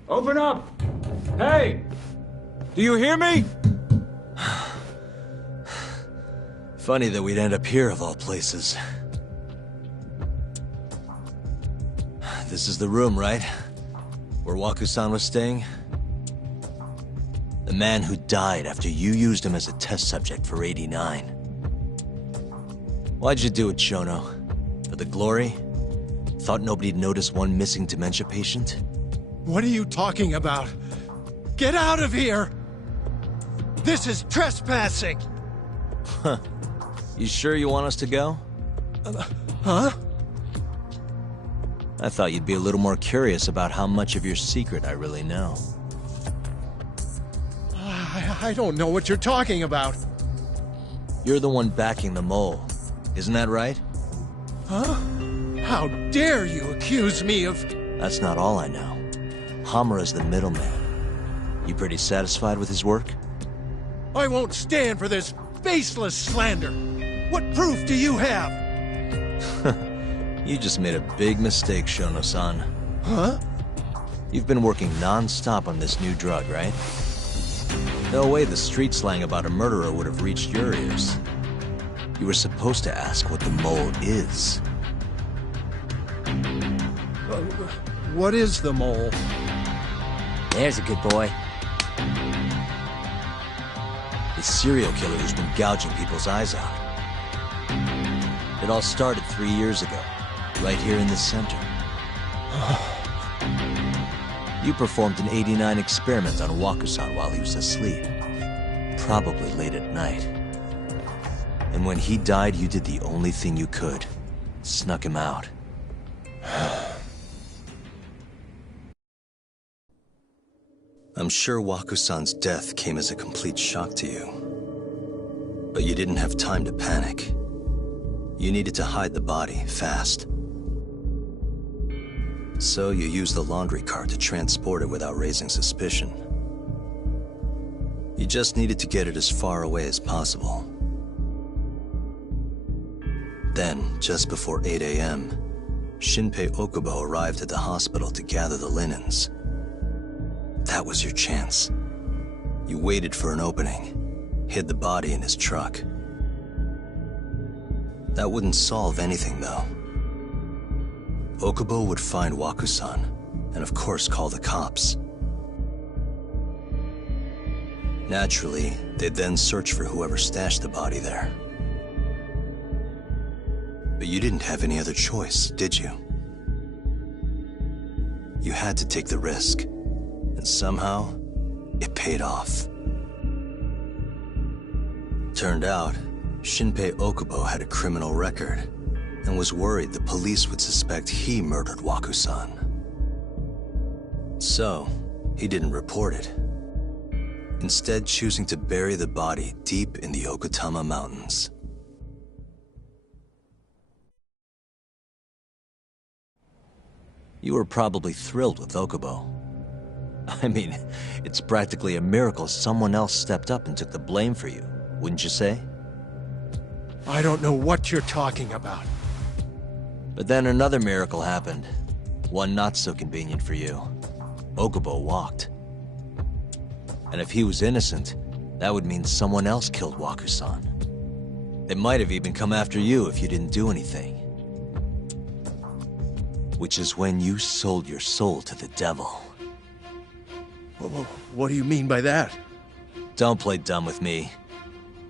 Open up! Hey! Do you hear me? Funny that we'd end up here of all places. This is the room, right? Where Waku-san was staying? The man who died after you used him as a test subject for 89. Why'd you do it, Shono? For the glory? Thought nobody'd notice one missing dementia patient? What are you talking about? Get out of here! This is trespassing! Huh. You sure you want us to go? Huh? I thought you'd be a little more curious about how much of your secret I really know. I don't know what you're talking about. You're the one backing the mole, isn't that right? Huh? How dare you accuse me of... That's not all I know. Hamura's the middleman. You pretty satisfied with his work? I won't stand for this baseless slander. What proof do you have? You just made a big mistake, Shono-san. Huh? You've been working non-stop on this new drug, right? No way the street slang about a murderer would have reached your ears. You were supposed to ask what the mole is. What is the mole? There's a good boy. The serial killer who's been gouging people's eyes out. It all started 3 years ago, right here in this center. You performed an 89 experiment on Waku-san while he was asleep. Probably late at night. And when he died, you did the only thing you could. Snuck him out. I'm sure Waku-san's death came as a complete shock to you. But you didn't have time to panic. You needed to hide the body, fast. So you used the laundry cart to transport it without raising suspicion. You just needed to get it as far away as possible. Then, just before 8 a.m., Shinpei Okubo arrived at the hospital to gather the linens. That was your chance. You waited for an opening, hid the body in his truck. That wouldn't solve anything, though. Okubo would find Waku-san, and of course call the cops. Naturally, they'd then search for whoever stashed the body there. But you didn't have any other choice, did you? You had to take the risk, and somehow, it paid off. Turned out, Shinpei Okubo had a criminal record, and was worried the police would suspect he murdered Waku-san. So, he didn't report it, instead choosing to bury the body deep in the Okutama Mountains. You were probably thrilled with Okubo. I mean, it's practically a miracle someone else stepped up and took the blame for you, wouldn't you say? I don't know what you're talking about. But then another miracle happened. One not so convenient for you. Okubo walked. And if he was innocent, that would mean someone else killed Waku-san. They might have even come after you if you didn't do anything. Which is when you sold your soul to the devil. What do you mean by that? Don't play dumb with me.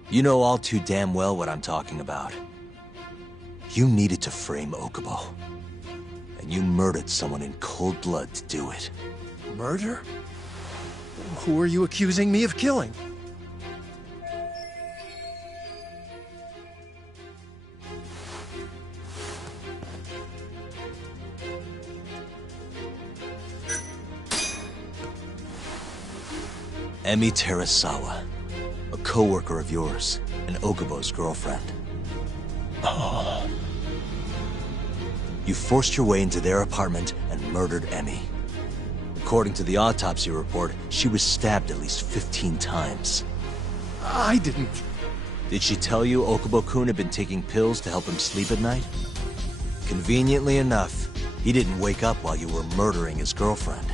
You know all too damn well what I'm talking about. You needed to frame Okubo. And you murdered someone in cold blood to do it. Murder? Who are you accusing me of killing? Emi Terasawa, a co-worker of yours, and Okubo's girlfriend. Oh. You forced your way into their apartment and murdered Emi. According to the autopsy report, she was stabbed at least 15 times. I didn't. Did she tell you Okubo-kun had been taking pills to help him sleep at night? Conveniently enough, he didn't wake up while you were murdering his girlfriend.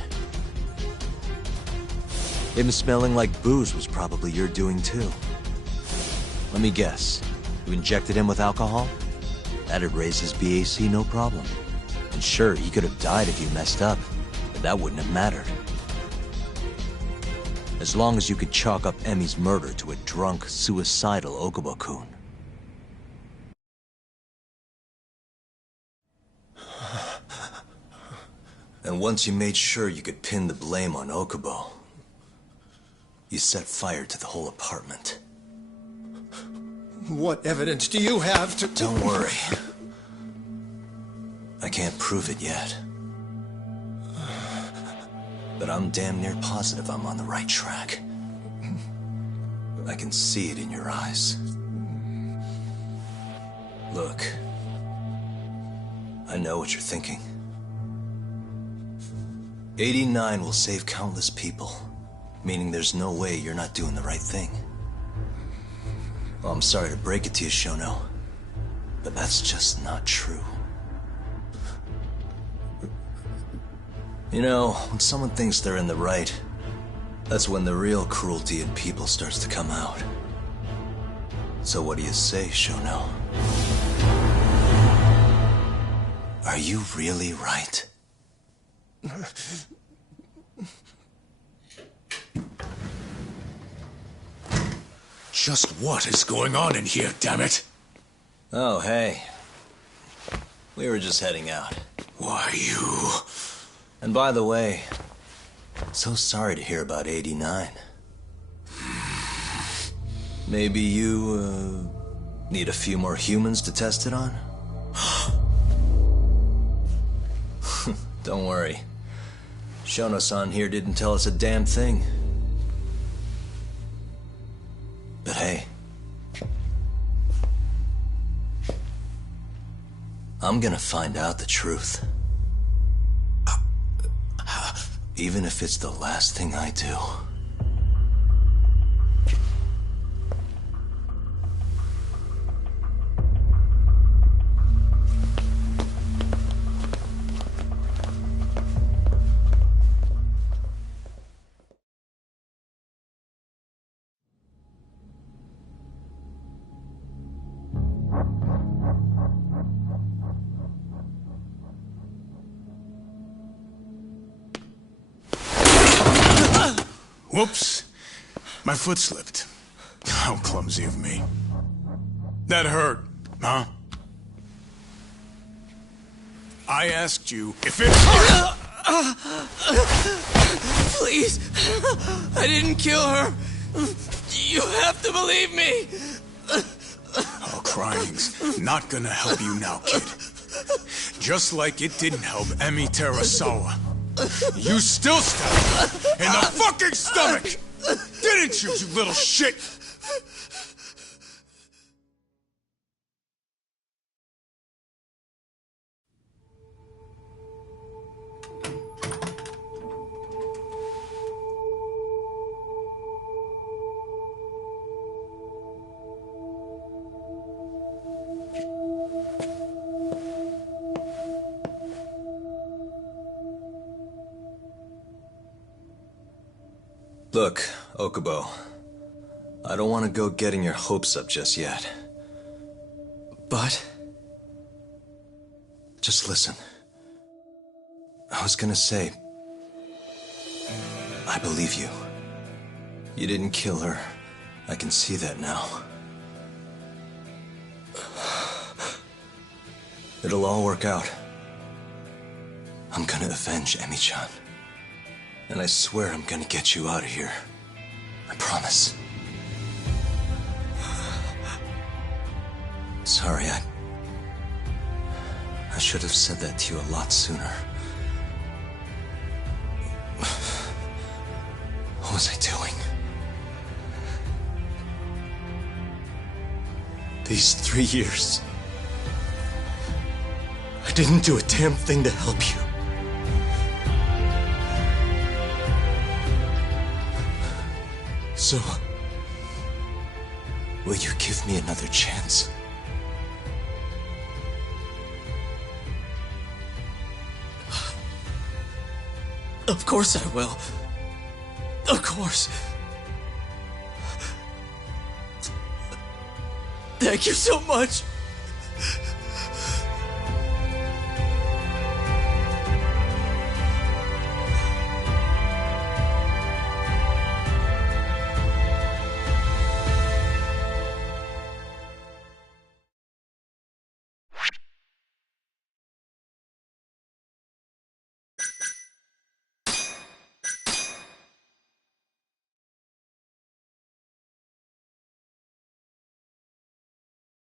Him smelling like booze was probably your doing too. Let me guess. You injected him with alcohol? That'd raise his BAC no problem. And sure, he could have died if you messed up, but that wouldn't have mattered. As long as you could chalk up Emi's murder to a drunk, suicidal Okubo-kun. And once you made sure you could pin the blame on Okubo, you set fire to the whole apartment. What evidence do you have to... Don't worry. I can't prove it yet. But I'm damn near positive I'm on the right track. I can see it in your eyes. Look. I know what you're thinking. 89 will save countless people, meaning there's no way you're not doing the right thing. Well, I'm sorry to break it to you, Shono, but that's just not true. You know, when someone thinks they're in the right, that's when the real cruelty in people starts to come out. So what do you say, Shono? Are you really right? Just what is going on in here, damn it? Oh, hey. We were just heading out. Why, you... And by the way, so sorry to hear about 89. Maybe you, need a few more humans to test it on? Don't worry. Shono-san here didn't tell us a damn thing. But hey, I'm gonna find out the truth. Even if it's the last thing I do. Whoops. My foot slipped. How clumsy of me. That hurt, huh? I asked you if it hurt! Please! I didn't kill her! You have to believe me! Oh, crying's not gonna help you now, kid. Just like it didn't help Emi Terasawa. You still stabbed her in the fucking stomach! Didn't you, you little shit? Look, Okubo, I don't want to go getting your hopes up just yet. But... just listen. I was gonna say... I believe you. You didn't kill her. I can see that now. It'll all work out. I'm gonna avenge Emi-chan. And I swear I'm gonna get you out of here. I promise. Sorry, I should have said that to you a lot sooner. What was I doing? These 3 years, I didn't do a damn thing to help you. So, Will you give me another chance? Of course I will. Of course. Thank you so much.